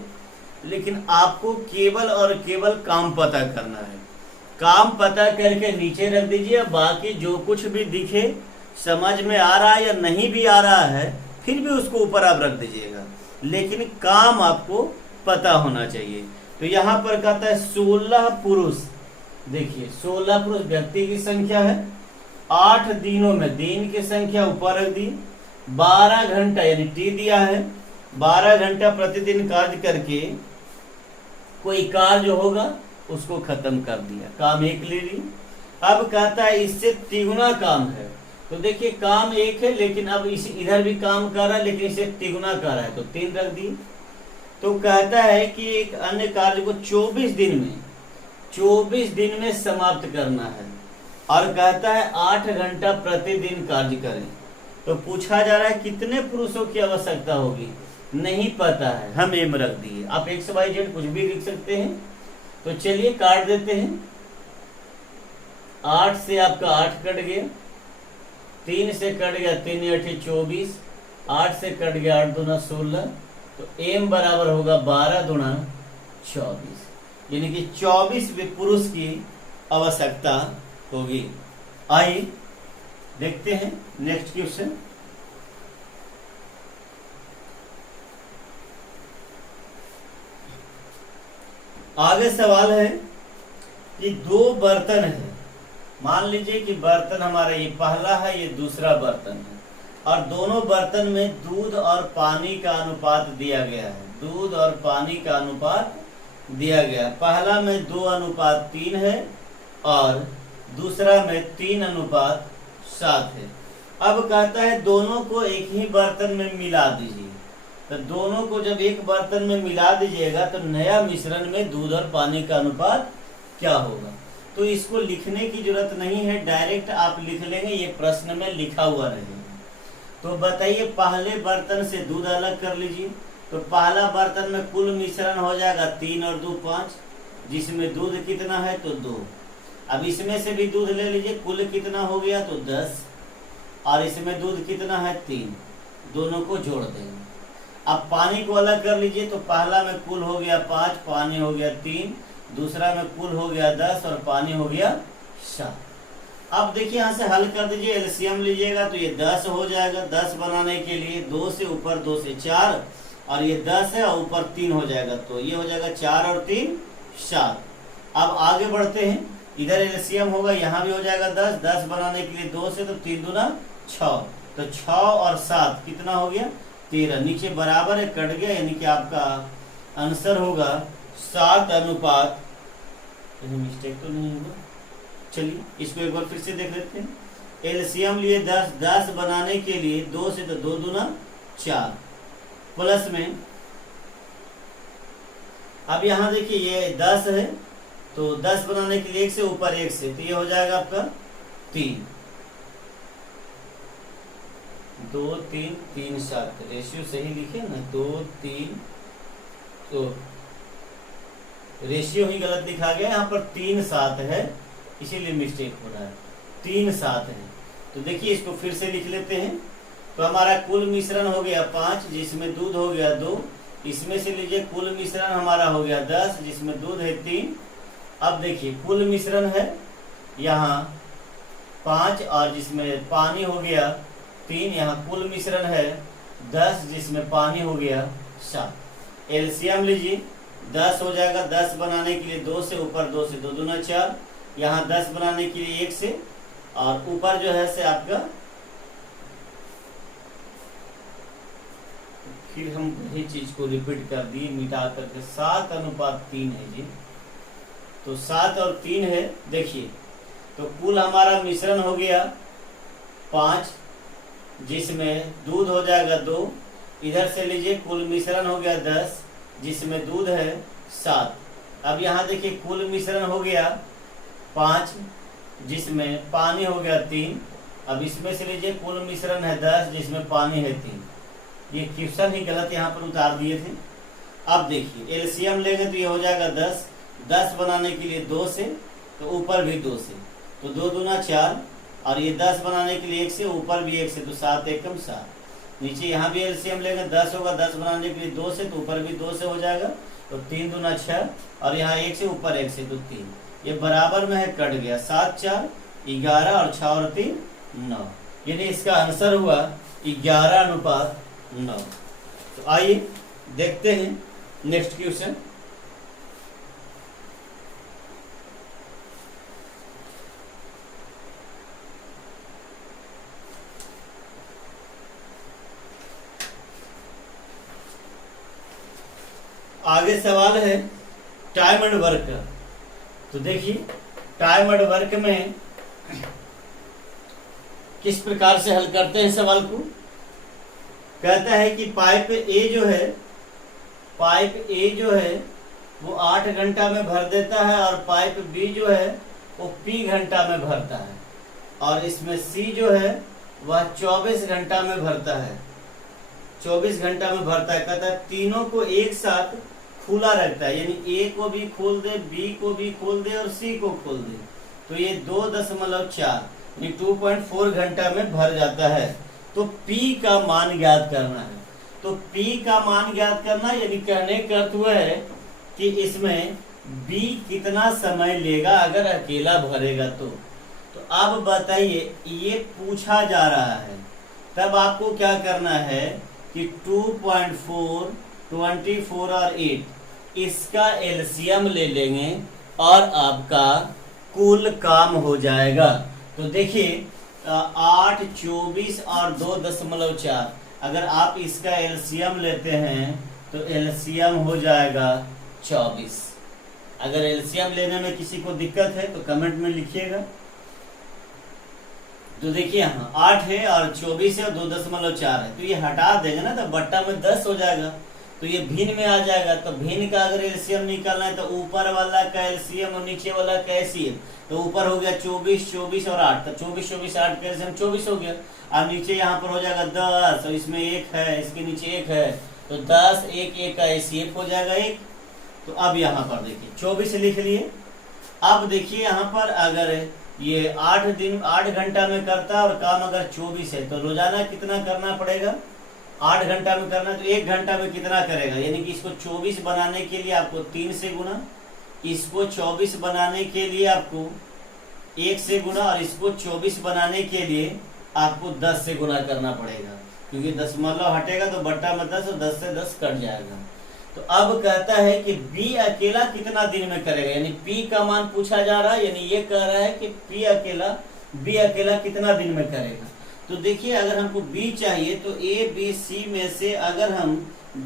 लेकिन आपको केवल और केवल काम पता करना है। काम पता करके नीचे रख दीजिए, बाकी जो कुछ भी दिखे, समझ में आ रहा है या नहीं भी आ रहा है, फिर भी उसको ऊपर आप रख दीजिएगा, लेकिन काम आपको पता होना चाहिए। तो यहाँ पर कहता है 16 पुरुष, देखिए 16 पुरुष व्यक्ति की संख्या है, 8 दिनों में दिन की संख्या ऊपर रख दी, 12 घंटा यानी T दिया है, 12 घंटा प्रतिदिन कार्य करके कोई कार्य होगा उसको खत्म कर दिया, काम 1 ले ली। अब कहता है इससे 3 गुना काम है, तो देखिए काम 1 है, लेकिन अब इधर भी काम कर रहा है, लेकिन इसे 3 गुना कर रहा है, तो 3 रख दी। तो कहता है कि एक अन्य कार्य को 24 दिन में समाप्त करना है, और कहता है 8 घंटा प्रतिदिन कार्य करें। तो पूछा जा रहा है कितने पुरुषों की आवश्यकता होगी, नहीं पता है, हम एम रख दिए। आप XYZ कुछ भी लिख सकते हैं। तो चलिए काट देते हैं, 8 से आपका 8 कट गया, 3 से कट गया 3 8 24, 8 से कट गया 8 दूना 16, तो M बराबर होगा 12 दूना 24, यानी कि 24 पुरुष की आवश्यकता होगी। आइए देखते हैं नेक्स्ट क्वेश्चन। आगे सवाल है कि 2 बर्तन है, मान लीजिए कि बर्तन हमारा ये पहला है, ये दूसरा बर्तन है, और दोनों बर्तन में दूध और पानी का अनुपात दिया गया है। दूध और पानी का अनुपात दिया गया, पहला में 2:3 है और दूसरा में 3:7 है। अब कहता है दोनों को एक ही बर्तन में मिला दीजिए। तो दोनों को जब एक बर्तन में मिला दीजिएगा तो नया मिश्रण में दूध और पानी का अनुपात क्या होगा। तो इसको लिखने की जरूरत नहीं है, डायरेक्ट आप लिख लेंगे, ये प्रश्न में लिखा हुआ रहेगा। तो बताइए पहले बर्तन से दूध अलग कर लीजिए। तो पहला बर्तन में कुल मिश्रण हो जाएगा 3 और 2 5, जिसमें दूध कितना है तो 2। अब इसमें से भी दूध ले लीजिए, कुल कितना हो गया तो 10, और इसमें दूध कितना है 3, दोनों को जोड़ देंगे। अब पानी को अलग कर लीजिए। तो पहला में कुल हो गया 5, पानी हो गया 3, दूसरा में कुल हो गया 10 और पानी हो गया 7। अब देखिए यहाँ से हल कर दीजिए, एलसीएम लीजिएगा तो ये 10 हो जाएगा। 10 बनाने के लिए 2 से ऊपर 2 से 4, और ये 10 है और ऊपर 3 हो जाएगा, तो ये हो जाएगा 4 और 3 7। अब आगे बढ़ते हैं, इधर एलसीएम होगा, यहाँ भी हो जाएगा 10। 10 बनाने के लिए 2 से, तो 3 दूना 6, तो 6 और 7 कितना हो गया 13। नीचे बराबर है, कट गया, यानी कि आपका आंसर होगा 7:, मिस्टेक तो नहीं होगा। चलिए इसको एक बार फिर से देख लेते हैं। एलसीएम लिए 10, 10 बनाने के लिए 2 से, तो 2 दूना 4, प्लस में अब यहाँ देखिए ये 10 है, तो 10 बनाने के लिए 1 से ऊपर 1 से, तो ये हो जाएगा आपका 3, 2 3 3 7, रेशियो सही लिखे ना, 2 3, तो रेशियो ही गलत लिखा गया, यहाँ पर 3 7 है, इसीलिए मिस्टेक हो रहा है, 3 7 है। तो देखिए इसको फिर से लिख लेते हैं। तो हमारा कुल मिश्रण हो गया 5, जिसमें दूध हो गया 2, इसमें से लीजिए कुल मिश्रण हमारा हो गया 10, जिसमें दूध है 3। अब देखिए कुल मिश्रण है यहाँ 5 और जिसमें पानी हो गया 3, यहाँ कुल मिश्रण है 10 जिसमें पानी हो गया 7। एलसीएम लीजिए, 10 हो जाएगा, 10 बनाने के लिए 2 से, ऊपर 2 से 2 दूना 4, यहाँ 10 बनाने के लिए 1 से, और ऊपर जो है से आपका, फिर हम वही चीज को रिपीट कर दिए मिटा करके, 7:3 है जी। तो 7 और 3 है। देखिए तो कुल हमारा मिश्रण हो गया 5, जिसमें दूध हो जाएगा 2, इधर से लीजिए कुल मिश्रण हो गया 10, जिसमें दूध है 7। अब यहाँ देखिए कुल मिश्रण हो गया 5, जिसमें पानी हो गया 3। अब इसमें से लीजिए कुल मिश्रण है 10, जिसमें पानी है 3। ये क्वेश्चन ही गलत यहाँ पर उतार दिए थे। अब देखिए एलसीएम लेंगे तो ये हो जाएगा 10, 10 बनाने के लिए 2 से, तो ऊपर भी 2 से, तो 2 दूना 4, और ये 10 बनाने के लिए 1 से, ऊपर भी 1 से, तो 7 एकम 7। नीचे यहाँ भी एलसीएम लेंगे, 10 होगा, 10 बनाने के लिए 2 से, तो ऊपर भी 2 से हो जाएगा, तो 3 दूना 6, और यहाँ 1 से, ऊपर 1 से, तो 3। ये बराबर में है, कट गया, 7 4 11, और 6 और 3 9, यानी इसका आंसर हुआ 11:9। तो आइए देखते हैं नेक्स्ट क्वेश्चन। आगे सवाल है टाइम एंड वर्क का। तो देखिए टाइम एंड वर्क में किस प्रकार से हल करते हैं सवाल को। कहता है कि पाइप ए जो है वो 8 घंटा में भर देता है, और पाइप बी जो है वो P घंटा में भरता है, और इसमें सी जो है वह 24 घंटा में भरता है, 24 घंटा में भरता है। कहता है तीनों को एक साथ खुला रखता है, यानी ए को भी खोल दे, बी को भी खोल दे, और सी को खोल दे, तो ये 2.4 यानी 2.4 घंटा में भर जाता है। तो P का मान ज्ञात करना है। तो P का मान ज्ञात करना यानी कहने का अर्थ हुआ है कि इसमें B कितना समय लेगा अगर अकेला भरेगा तो अब बताइए, ये पूछा जा रहा है, तब आपको क्या करना है कि 2.4, 24 और 8 इसका एलसीएम ले लेंगे और आपका कुल काम हो जाएगा। तो देखिए 8, 24 और 2.4, अगर आप इसका एलसीएम लेते हैं तो एलसीएम हो जाएगा 24। अगर एलसीएम लेने में किसी को दिक्कत है तो कमेंट में लिखिएगा। तो देखिए यहाँ 8 है और 24 है और 2.4 है, तो ये हटा देंगे ना तो बट्टा में 10 हो जाएगा, तो ये भिन्न में आ जाएगा। तो भिन्न का अगर एलसीएम निकालना है तो ऊपर वाला का एलसीएम और नीचे वाला का एलसीएम, तो ऊपर हो गया 24, 24 और 8, तो 24, 24, 8 का एलसीएम 24 हो गया। अब नीचे यहाँ पर हो जाएगा 10, और इसमें 1 है, इसके नीचे 1 है, तो 10, 1, 1 का एलसीएम हो जाएगा 1। तो अब यहाँ पर देखिए 24 लिख लिए। अब देखिए यहाँ पर अगर ये 8 घंटा में करता है और काम अगर 24 है, तो रोजाना कितना करना पड़ेगा, 8 घंटा में करना, तो 1 घंटा में कितना करेगा, यानी कि इसको 24 बनाने के लिए आपको 3 से गुना, इसको 24 बनाने के लिए आपको 1 से गुना, और इसको 24 बनाने के लिए आपको 10 से गुना करना पड़ेगा, क्योंकि दशमलव हटेगा तो बट्टा में 10 और 10 से 10 कट जाएगा। तो अब कहता है कि बी अकेला कितना दिन में करेगा, यानी पी का मान पूछा जा रहा है, यानी ये कह रहा है कि बी अकेला कितना दिन में करेगा। तो देखिए अगर हमको बी चाहिए तो ए बी सी में से अगर हम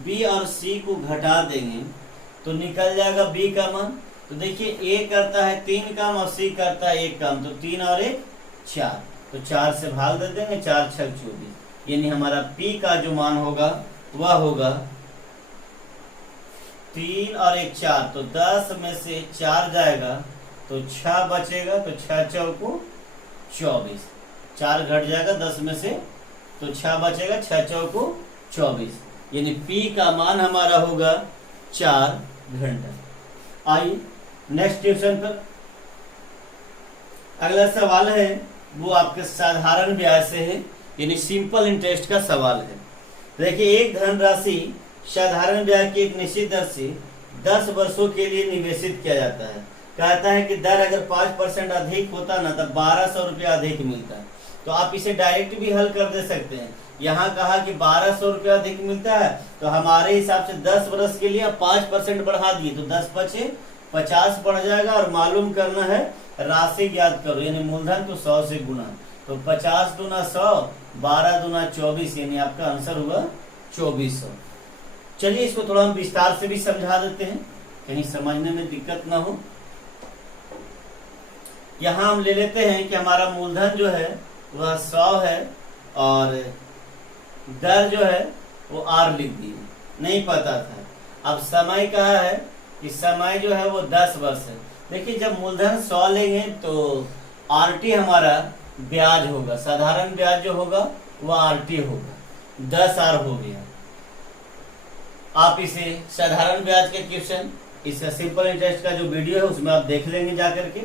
बी और सी को घटा देंगे तो निकल जाएगा बी का मान। तो देखिए ए करता है 3 काम और सी करता है 1 काम, तो 3 और 1 4, तो 4 से भाग दे देंगे, 4 6 24, यानी हमारा पी का जो मान होगा वह होगा 3 और 1 4, तो 10 में से 4 जाएगा तो 6 बचेगा, तो 6 चौको 24, 4 घट जाएगा 10 में से, तो 6 बचेगा, 6 चौको 24, यानी P का मान हमारा होगा 4 घंटा। आइए नेक्स्ट क्वेश्चन पर। अगला सवाल है वो आपके साधारण ब्याज से है, यानी सिंपल इंटरेस्ट का सवाल है। देखिए, एक धनराशि साधारण ब्याज की एक निश्चित दर से 10 वर्षों के लिए निवेशित किया जाता है। कहता है कि दर अगर 5% अधिक होता ना, तब 1200 रुपया अधिक मिलता। तो आप इसे डायरेक्ट भी हल कर दे सकते हैं। यहाँ कहा कि 1200 रुपया अधिक मिलता है, तो हमारे हिसाब से 10 वर्ष के लिए 5% बढ़ा दिए, तो 10 पचे 50 बढ़ जाएगा। और मालूम करना है, राशि ज्ञात करो, यानी मूलधन तो 100 से गुना, तो 50 दूना 100, 12 दूना 24, यानी आपका आंसर हुआ 2400। चलिए इसको थोड़ा हम विस्तार से भी समझा देते हैं, कहीं समझने में दिक्कत ना हो। यहाँ हम ले लेते हैं कि हमारा मूलधन जो है वह 100 है, और दर जो है वो R लिख दी, नहीं पता था। अब समय कहा है कि समय जो है वो 10 वर्ष है। देखिए, जब मूलधन 100 लेंगे तो RT हमारा ब्याज होगा, साधारण ब्याज जो होगा वह RT होगा, 10R हो गया। आप इसे साधारण ब्याज के क्वेश्चन, इसका सिंपल इंटरेस्ट का जो वीडियो है उसमें आप देख लेंगे जाकर के।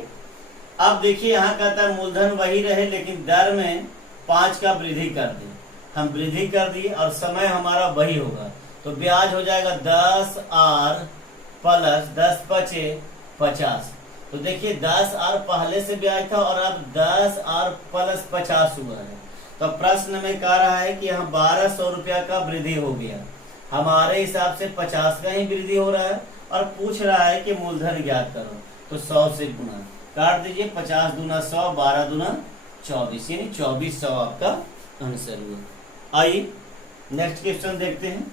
अब देखिए, यहाँ कहता है मूलधन वही रहे लेकिन दर में 5 का वृद्धि कर दें। हम वृद्धि कर दिए और समय हमारा वही होगा, तो ब्याज हो जाएगा 10R प्लस 10 पचे 50। तो देखिए, 10R पहले से ब्याज था और अब 10R प्लस 50 हुआ है। तो प्रश्न में कह रहा है कि यहाँ 1200 रुपया का वृद्धि हो गया। हमारे हिसाब से 50 का ही वृद्धि हो रहा है और पूछ रहा है कि मूलधन ज्ञात करो, तो 100 से गुना काट दीजिए, 50 दूना 100, 12 दूना 24, यानी 2400 आपका आंसर हुआ। आइए नेक्स्ट क्वेश्चन देखते हैं।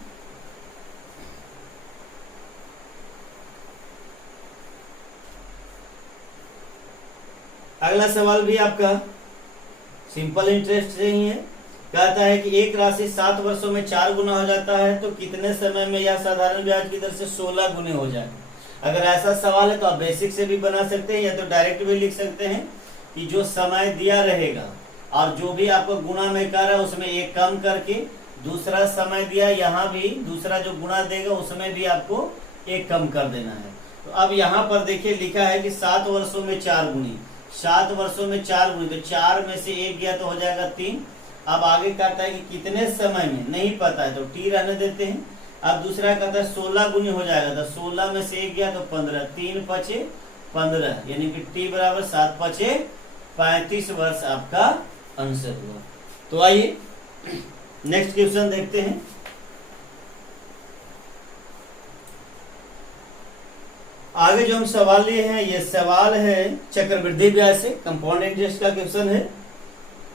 अगला सवाल भी आपका सिंपल इंटरेस्ट से ही है। कहता है कि एक राशि 7 वर्षों में 4 गुना हो जाता है, तो कितने समय में यह साधारण ब्याज की दर से 16 गुने हो जाएगा। अगर ऐसा सवाल है तो आप बेसिक से भी बना सकते हैं, या तो डायरेक्ट भी लिख सकते हैं कि जो समय दिया रहेगा और जो भी आपको गुणा में कर रहा है उसमें एक कम करके दूसरा समय दिया, यहाँ भी दूसरा जो गुणा देगा उसमें भी आपको एक कम कर देना है। तो अब यहाँ पर देखिए लिखा है कि 7 वर्षों में 4 गुनी, 7 वर्षों में 4 गुनी, तो 4 में से 1 गया तो हो जाएगा 3। अब आगे कहता है कि कितने समय में, नहीं पता है तो टी रहने देते हैं। अब दूसरा कहता है 16 गुनी हो जाएगा, तो 16 में से 1 गया तो 15, 3 पचे 15, यानी कि टी बराबर 7 पचे 35 वर्ष आपका आंसर हुआ। तो आइए नेक्स्ट क्वेश्चन देखते हैं। आगे जो हम सवाल लिए हैं, ये सवाल है चक्रवृद्धि ब्याज से, कंपाउंड इंटरेस्ट का क्वेश्चन है।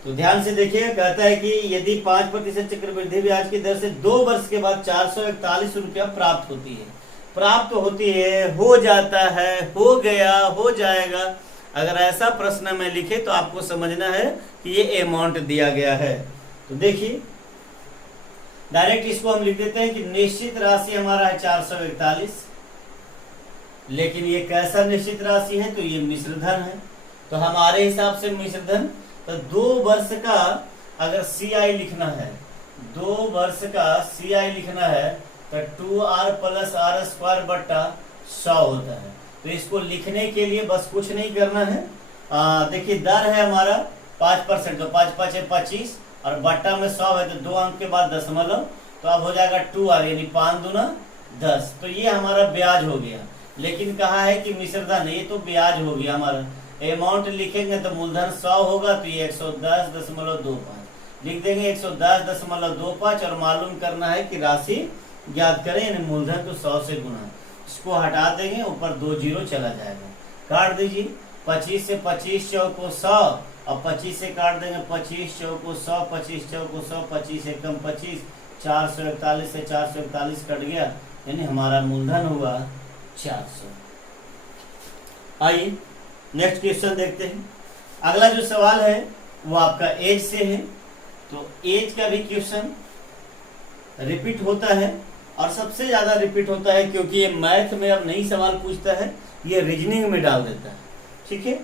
तो ध्यान से देखिए, कहता है कि यदि 5% चक्रवृद्धि ब्याज की दर से 2 वर्ष के बाद 441 रुपया प्राप्त होती है, प्राप्त होती है, हो जाता है, हो गया, हो जाएगा, अगर ऐसा प्रश्न में लिखे तो आपको समझना है कि ये अमाउंट दिया गया है। तो देखिए डायरेक्ट इसको हम लिख देते हैं कि निश्चित राशि हमारा है 441, लेकिन ये कैसा निश्चित राशि है, तो ये मिश्रधन है। तो हमारे हिसाब से मिश्रधन, तो 2 वर्ष का अगर CI लिखना है, 2 वर्ष का CI लिखना है तो 2R प्लस R स्क्वायर बट्टा 100 होता है। तो इसको लिखने के लिए बस कुछ नहीं करना है। देखिए दर है हमारा 5%, तो 5 पचे 25 और बट्टा में 100 है, तो 2 अंक के बाद दशमलव, तो अब हो जाएगा 2R, यानी 5 दूना 10। तो ये हमारा ब्याज हो गया। लेकिन कहा है कि मिश्रधन, ये तो ब्याज हो गया हमारा। अमाउंट लिखेंगे तो मूलधन 100 होगा, तो ये 110.25 लिख देंगे, 110.25, और मालूम करना है कि राशि ज्ञात करें, यानी मूलधन तो 100 से गुना। इसको हटा देंगे, ऊपर 2 जीरो चला जाएगा, काट दीजिए। 25 से 25 चौको 100, और 25 से काट देंगे 25 चौको 100, 25 चौको 100, 25 एकम 25, 441 से 441 कट गया, यानी हमारा मूलधन हुआ 400। आइए नेक्स्ट क्वेश्चन देखते हैं। अगला जो सवाल है वो आपका एज से है। तो एज का भी क्वेश्चन रिपीट होता है, और सबसे ज्यादा रिपीट होता है क्योंकि ये मैथ में अब नहीं सवाल पूछता है, ये रीजनिंग में डाल देता है। ठीक है,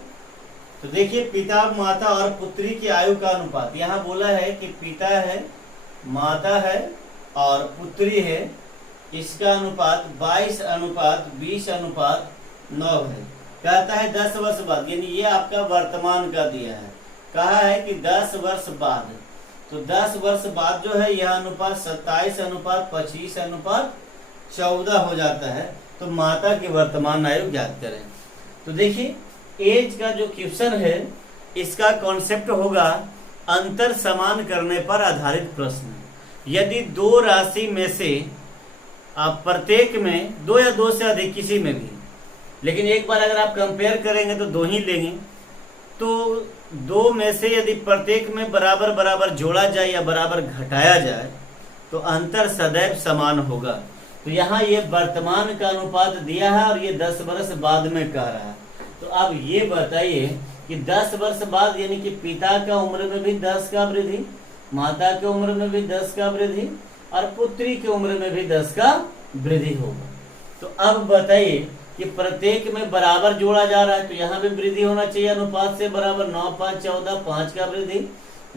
तो देखिए पिता माता और पुत्री की आयु का अनुपात, यहाँ बोला है कि पिता है, माता है और पुत्री है, इसका अनुपात 22:20:9 है। कहता है 10 वर्ष बाद, यानी ये आपका वर्तमान का दिया है, कहा है कि 10 वर्ष बाद, तो 10 वर्ष बाद जो है यह अनुपात 27:25:14 हो जाता है। तो माता की वर्तमान आयु ज्ञात करें। तो देखिए एज का जो क्वेश्चन है इसका कॉन्सेप्ट होगा अंतर समान करने पर आधारित प्रश्न। यदि दो राशि में से आप प्रत्येक में 2 या 2 से अधिक किसी में भी, लेकिन एक बार अगर आप कंपेयर करेंगे तो 2 ही लेंगे, तो 2 में से यदि प्रत्येक में बराबर बराबर जोड़ा जाए या बराबर घटाया जाए तो अंतर सदैव समान होगा। तो यहाँ ये वर्तमान का अनुपात दिया है और ये 10 वर्ष बाद में कह रहा है। तो अब ये बताइए कि 10 वर्ष बाद यानी कि पिता का उम्र में भी 10 का वृद्धि, माता की उम्र में भी 10 का वृद्धि और पुत्री की उम्र में भी 10 का वृद्धि होगा। तो अब बताइए कि प्रत्येक में बराबर जोड़ा जा रहा है, तो यहाँ भी वृद्धि होना चाहिए अनुपात से बराबर। 9, 5, 14, 5 का वृद्धि,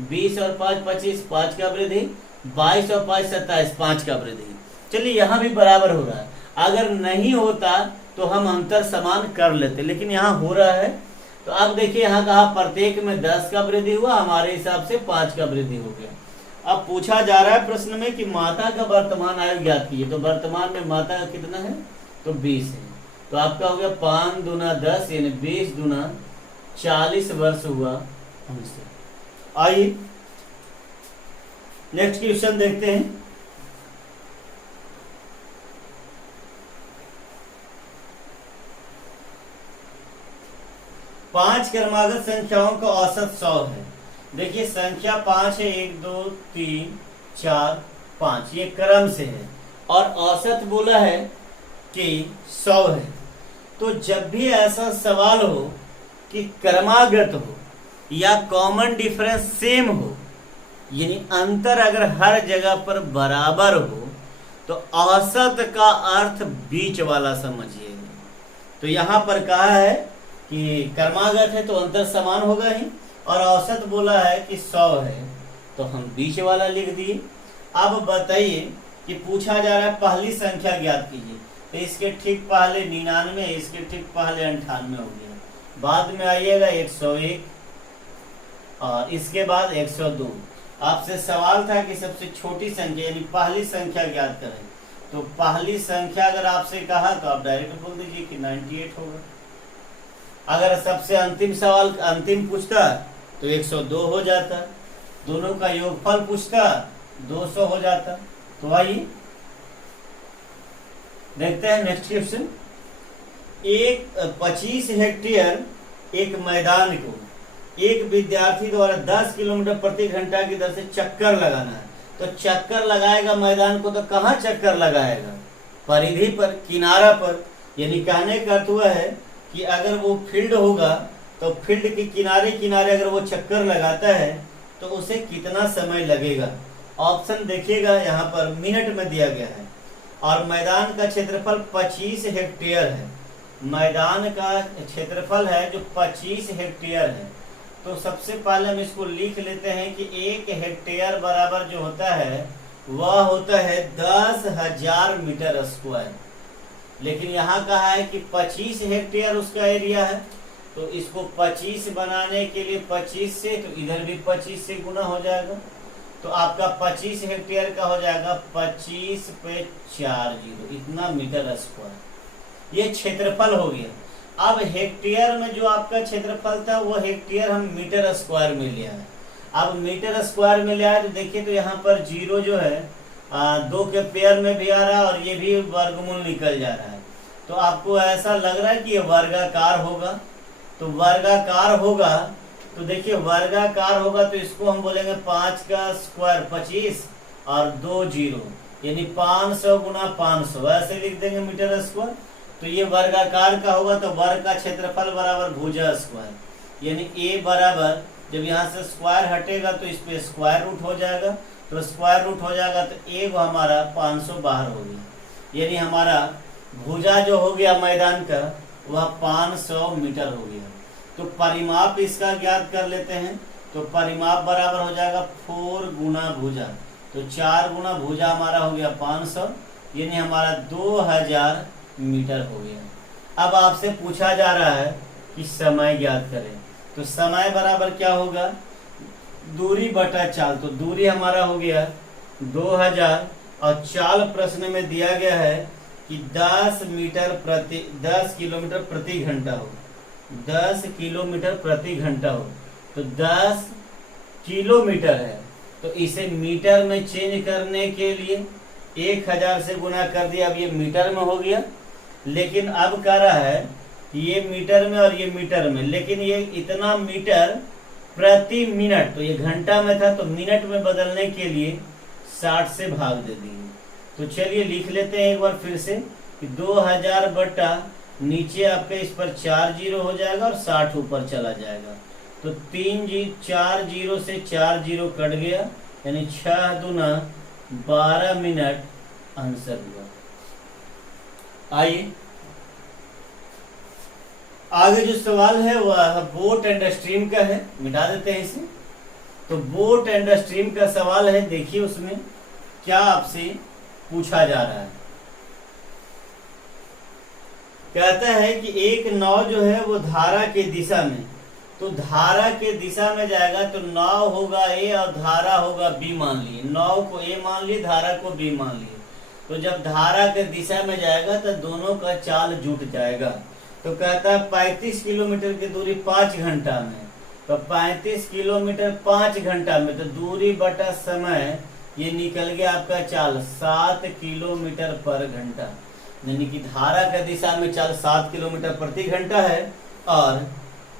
20 और 5, 25, 5 का वृद्धि, 22 और 5, 27, 5 का वृद्धि। चलिए यहाँ भी बराबर हो रहा है। अगर नहीं होता तो हम अंतर समान कर लेते, लेकिन यहाँ हो रहा है। तो अब देखिए यहाँ कहा प्रत्येक में 10 का वृद्धि हुआ, हमारे हिसाब से 5 का वृद्धि हो गया। अब पूछा जा रहा है प्रश्न में कि माता का वर्तमान आयु ज्ञात कीजिए। तो वर्तमान में माता का कितना है, तो 20 है। तो आपका हो गया 5 दूना 10 यानी 20 दूना 40 वर्ष हुआ हमसे। आइए नेक्स्ट क्वेश्चन देखते हैं। पांच क्रमागत संख्याओं का औसत 100 है। देखिए संख्या 5 है, 1 2 3 4 5, ये क्रम से है और औसत बोला है कि 100 है। तो जब भी ऐसा सवाल हो कि क्रमागत हो या कॉमन डिफरेंस सेम हो, यानी अंतर अगर हर जगह पर बराबर हो, तो औसत का अर्थ बीच वाला समझिएगा। तो यहां पर कहा है कि क्रमागत है तो अंतर समान होगा ही, और औसत बोला है कि 100 है तो हम बीच वाला लिख दिए। अब बताइए कि पूछा जा रहा है पहली संख्या ज्ञात कीजिए। तो इसके ठीक पहले 99, इसके ठीक पहले 98 हो गया। बाद में आइएगा 101 और इसके बाद 102। आपसे सवाल था कि सबसे छोटी संख्या यानी पहली संख्या ज्ञात करें। तो पहली संख्या अगर आपसे कहा तो आप डायरेक्ट बोल दीजिए कि 98 होगा। अगर सबसे अंतिम सवाल अंतिम पूछता तो 102 हो जाता, दोनों का योगफल पूछता 200 हो जाता। तो आइए देखते हैं नेक्स्ट क्वेश्चन। एक 25 हेक्टेयर एक मैदान को एक विद्यार्थी द्वारा 10 किलोमीटर प्रति घंटा की दर से चक्कर लगाना है। तो चक्कर लगाएगा मैदान को, तो कहाँ चक्कर लगाएगा, परिधि पर, किनारा पर। यानी कहने का अर्थ हुआ है कि अगर वो फील्ड होगा तो फील्ड के किनारे किनारे अगर वो चक्कर लगाता है तो उसे कितना समय लगेगा। ऑप्शन देखिएगा यहाँ पर मिनट में दिया गया है और मैदान का क्षेत्रफल 25 हेक्टेयर है। मैदान का क्षेत्रफल है जो 25 हेक्टेयर है। तो सबसे पहले हम इसको लिख लेते हैं कि 1 हेक्टेयर बराबर जो होता है वह होता है 10,000 मीटर स्क्वायर। लेकिन यहाँ कहा है कि 25 हेक्टेयर उसका एरिया है, तो इसको 25 बनाने के लिए 25 से, तो इधर भी 25 से गुना हो जाएगा। तो आपका 25 हेक्टेयर का हो जाएगा 25 पे 40, इतना मीटर स्क्वायर। ये क्षेत्रफल हो गया। अब हेक्टेयर में जो आपका क्षेत्रफल था वो हेक्टेयर हम मीटर स्क्वायर में लिया है। अब मीटर स्क्वायर में लिया है तो देखिए तो यहाँ पर 0 जो है 2 के पेयर में भी आ रहा है और ये भी वर्गमूल निकल जा रहा है। तो आपको ऐसा लग रहा है कि ये वर्गाकार होगा। तो वर्गाकार होगा तो देखिए वर्गाकार होगा तो इसको हम बोलेंगे 5 का स्क्वायर 25 और 2 0 यानी 500 गुना 500, ऐसे लिख देंगे मीटर स्क्वायर। तो ये वर्गाकार का होगा तो वर्ग का क्षेत्रफल बराबर भुजा स्क्वायर, यानी ए बराबर जब यहाँ से स्क्वायर हटेगा तो इस पे स्क्वायर रूट हो जाएगा। तो स्क्वायर रूट हो जाएगा तो ए वो हमारा 500 बाहर हो गया, यानी हमारा भुजा जो हो गया मैदान का वह 500 मीटर हो गया। तो परिमाप इसका ज्ञात कर लेते हैं। तो परिमाप बराबर हो जाएगा 4 गुना भुजा, तो 4 गुना भुजा हमारा हो गया 500, यानी हमारा 2000 मीटर हो गया। अब आपसे पूछा जा रहा है कि समय ज्ञात करें, तो समय बराबर क्या होगा, दूरी बटा चाल। तो दूरी हमारा हो गया 2000 और चाल प्रश्न में दिया गया है कि 10 किलोमीटर प्रति घंटा हो, 10 किलोमीटर प्रति घंटा हो। तो 10 किलोमीटर है, तो इसे मीटर में चेंज करने के लिए 1000 से गुना कर दिया, अब ये मीटर में हो गया। लेकिन अब कह रहा है ये मीटर में और ये मीटर में, लेकिन ये इतना मीटर प्रति मिनट, तो ये घंटा में था तो मिनट में बदलने के लिए 60 से भाग दे दिए। तो चलिए लिख लेते हैं एक बार फिर से कि 2000 बटा नीचे आपके इस पर 4 जीरो हो जाएगा और 60 ऊपर चला जाएगा। तो 4 जीरो से 4 जीरो कट गया, यानी 6 दूना 12 मिनट आंसर हुआ। आइए आगे जो सवाल है वह बोट एंड स्ट्रीम का है, मिटा देते हैं इसे। तो बोट एंड स्ट्रीम का सवाल है, देखिए उसमें क्या आपसे पूछा जा रहा है। कहता है कि एक नाव जो है वो धारा के दिशा में, तो धारा के दिशा में जाएगा तो नाव होगा ए और धारा होगा बी मान लिए, नाव को ए मान लिए, धारा को बी मान लिए। तो जब धारा के दिशा में जाएगा तो दोनों का चाल जुट जाएगा। तो कहता है 35 किलोमीटर की दूरी 5 घंटा में, तो 35 किलोमीटर 5 घंटा में, तो दूरी बटा समय ये निकल गया आपका चाल 7 किलोमीटर पर घंटा, यानी कि धारा का दिशा में चाल 7 किलोमीटर प्रति घंटा है और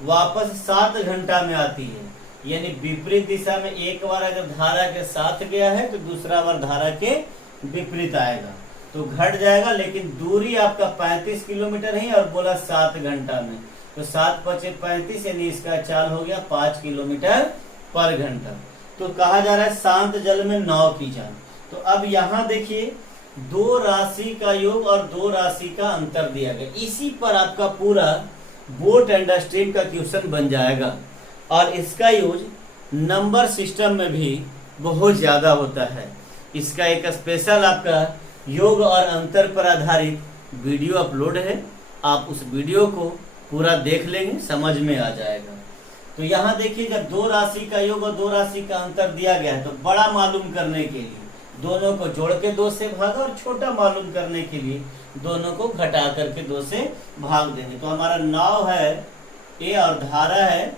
वापस 7 घंटा में आती है, यानी विपरीत दिशा में एक बार अगर धारा के साथ गया है तो दूसरा बार धारा के विपरीत आएगा तो घट जाएगा। लेकिन दूरी आपका 35 किलोमीटर है और बोला 7 घंटा में, तो 7 पचे 35, यानी इसका चाल हो गया 5 किलोमीटर पर घंटा। तो कहा जा रहा है शांत जल में नाव की चाल। तो अब यहाँ देखिए दो राशि का योग और दो राशि का अंतर दिया गया, इसी पर आपका पूरा बोट एंड स्ट्रीम का क्वेश्चन बन जाएगा। और इसका यूज नंबर सिस्टम में भी बहुत ज्यादा होता है। इसका एक स्पेशल आपका योग और अंतर पर आधारित वीडियो अपलोड है, आप उस वीडियो को पूरा देख लेंगे, समझ में आ जाएगा। तो यहाँ देखिए जब दो राशि का योग और दो राशि का अंतर दिया गया है तो बड़ा मालूम करने के लिए दोनों को जोड़ के 2 से भागा और छोटा मालूम करने के लिए दोनों को घटा करके 2 से भाग देंगे। तो हमारा नाव है ए और धारा है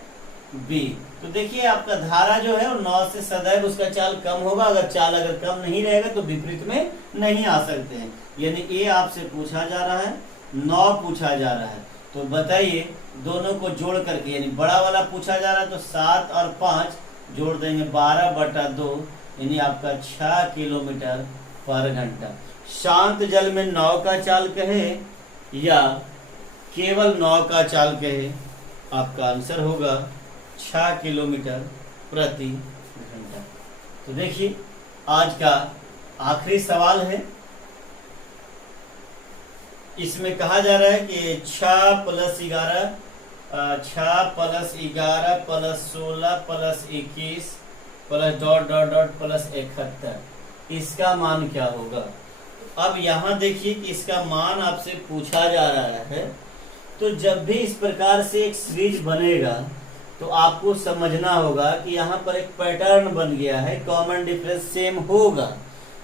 बी। तो देखिए आपका धारा जो है वो नाव से सदैव उसका चाल कम होगा, अगर चाल अगर कम नहीं रहेगा तो विपरीत में नहीं आ सकते हैं। यानी ए आपसे पूछा जा रहा है, नाव पूछा जा रहा है, तो बताइए दोनों को जोड़ करके, यानी बड़ा वाला पूछा जा रहा है तो 7 और 5 जोड़ देंगे 12 बटा 2, यानी आपका 6 किलोमीटर पर घंटा। शांत जल में नाव का चाल कहे या केवल नाव का चाल कहे, आपका आंसर होगा 6 किलोमीटर प्रति घंटा। तो देखिए आज का आखिरी सवाल है, इसमें कहा जा रहा है कि 6 plus 11 plus 16 plus 21 plus dot dot dot plus 71, इसका मान क्या होगा। अब यहाँ देखिए कि इसका मान आपसे पूछा जा रहा है। तो जब भी इस प्रकार से एक सीरीज बनेगा तो आपको समझना होगा कि यहाँ पर एक पैटर्न बन गया है, कॉमन डिफरेंस सेम होगा।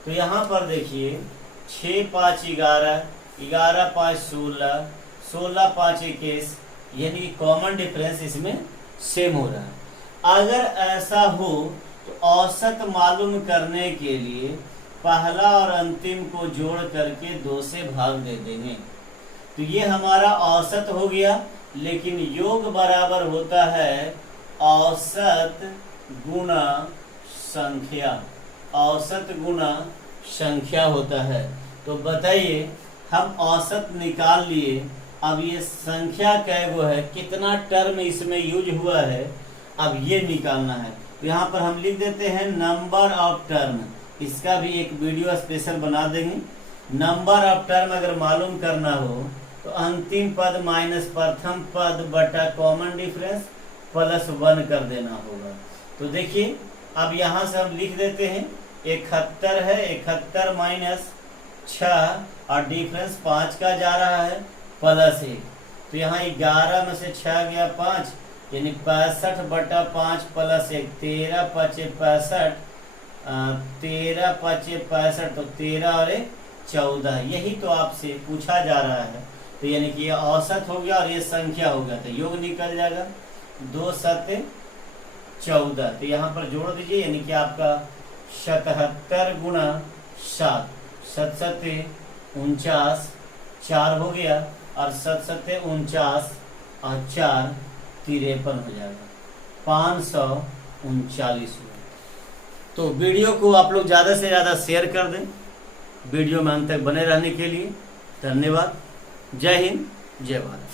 तो यहाँ पर देखिए 6 5 11 11 5 16 16 5 21, यानी कॉमन डिफरेंस इसमें सेम हो रहा है। अगर ऐसा हो तो औसत मालूम करने के लिए पहला और अंतिम को जोड़ करके 2 से भाग दे देंगे। तो ये हमारा औसत हो गया, लेकिन योग बराबर होता है औसत गुना संख्या, औसत गुना संख्या होता है। तो बताइए हम औसत निकाल लिए, अब ये संख्या कैगो है, कितना टर्म इसमें यूज हुआ है, अब ये निकालना है। तो यहाँ पर हम लिख देते हैं नंबर ऑफ टर्म, इसका भी एक वीडियो स्पेशल बना देंगे। नंबर ऑफ टर्म अगर मालूम करना हो तो अंतिम पद माइनस प्रथम पद बटा कॉमन डिफरेंस प्लस 1 कर देना होगा। तो देखिए अब यहाँ से हम लिख देते हैं 71 है, 71 माइनस 6 और डिफरेंस 5 का जा रहा है प्लस 1। तो यहाँ 11 में से 6 गया 5, यानी 65 बटा 5 प्लस 1, 13 पचे 65, 13 पचे 65, तो 13 और 1 14। यही तो आपसे पूछा जा रहा है। तो यानी कि ये औसत हो गया और ये संख्या हो गया, तो योग निकल जाएगा 2 7 14। तो यहाँ पर जोड़ दीजिए, यानी कि आपका 77 गुणा 7, 7 7 49, 4 हो गया, और 7 7 49 और 4 53 हो जाएगा, 539। तो वीडियो को आप लोग ज़्यादा से ज़्यादा शेयर कर दें। वीडियो में अंत तक बने रहने के लिए धन्यवाद। जय हिंद, जय भारत।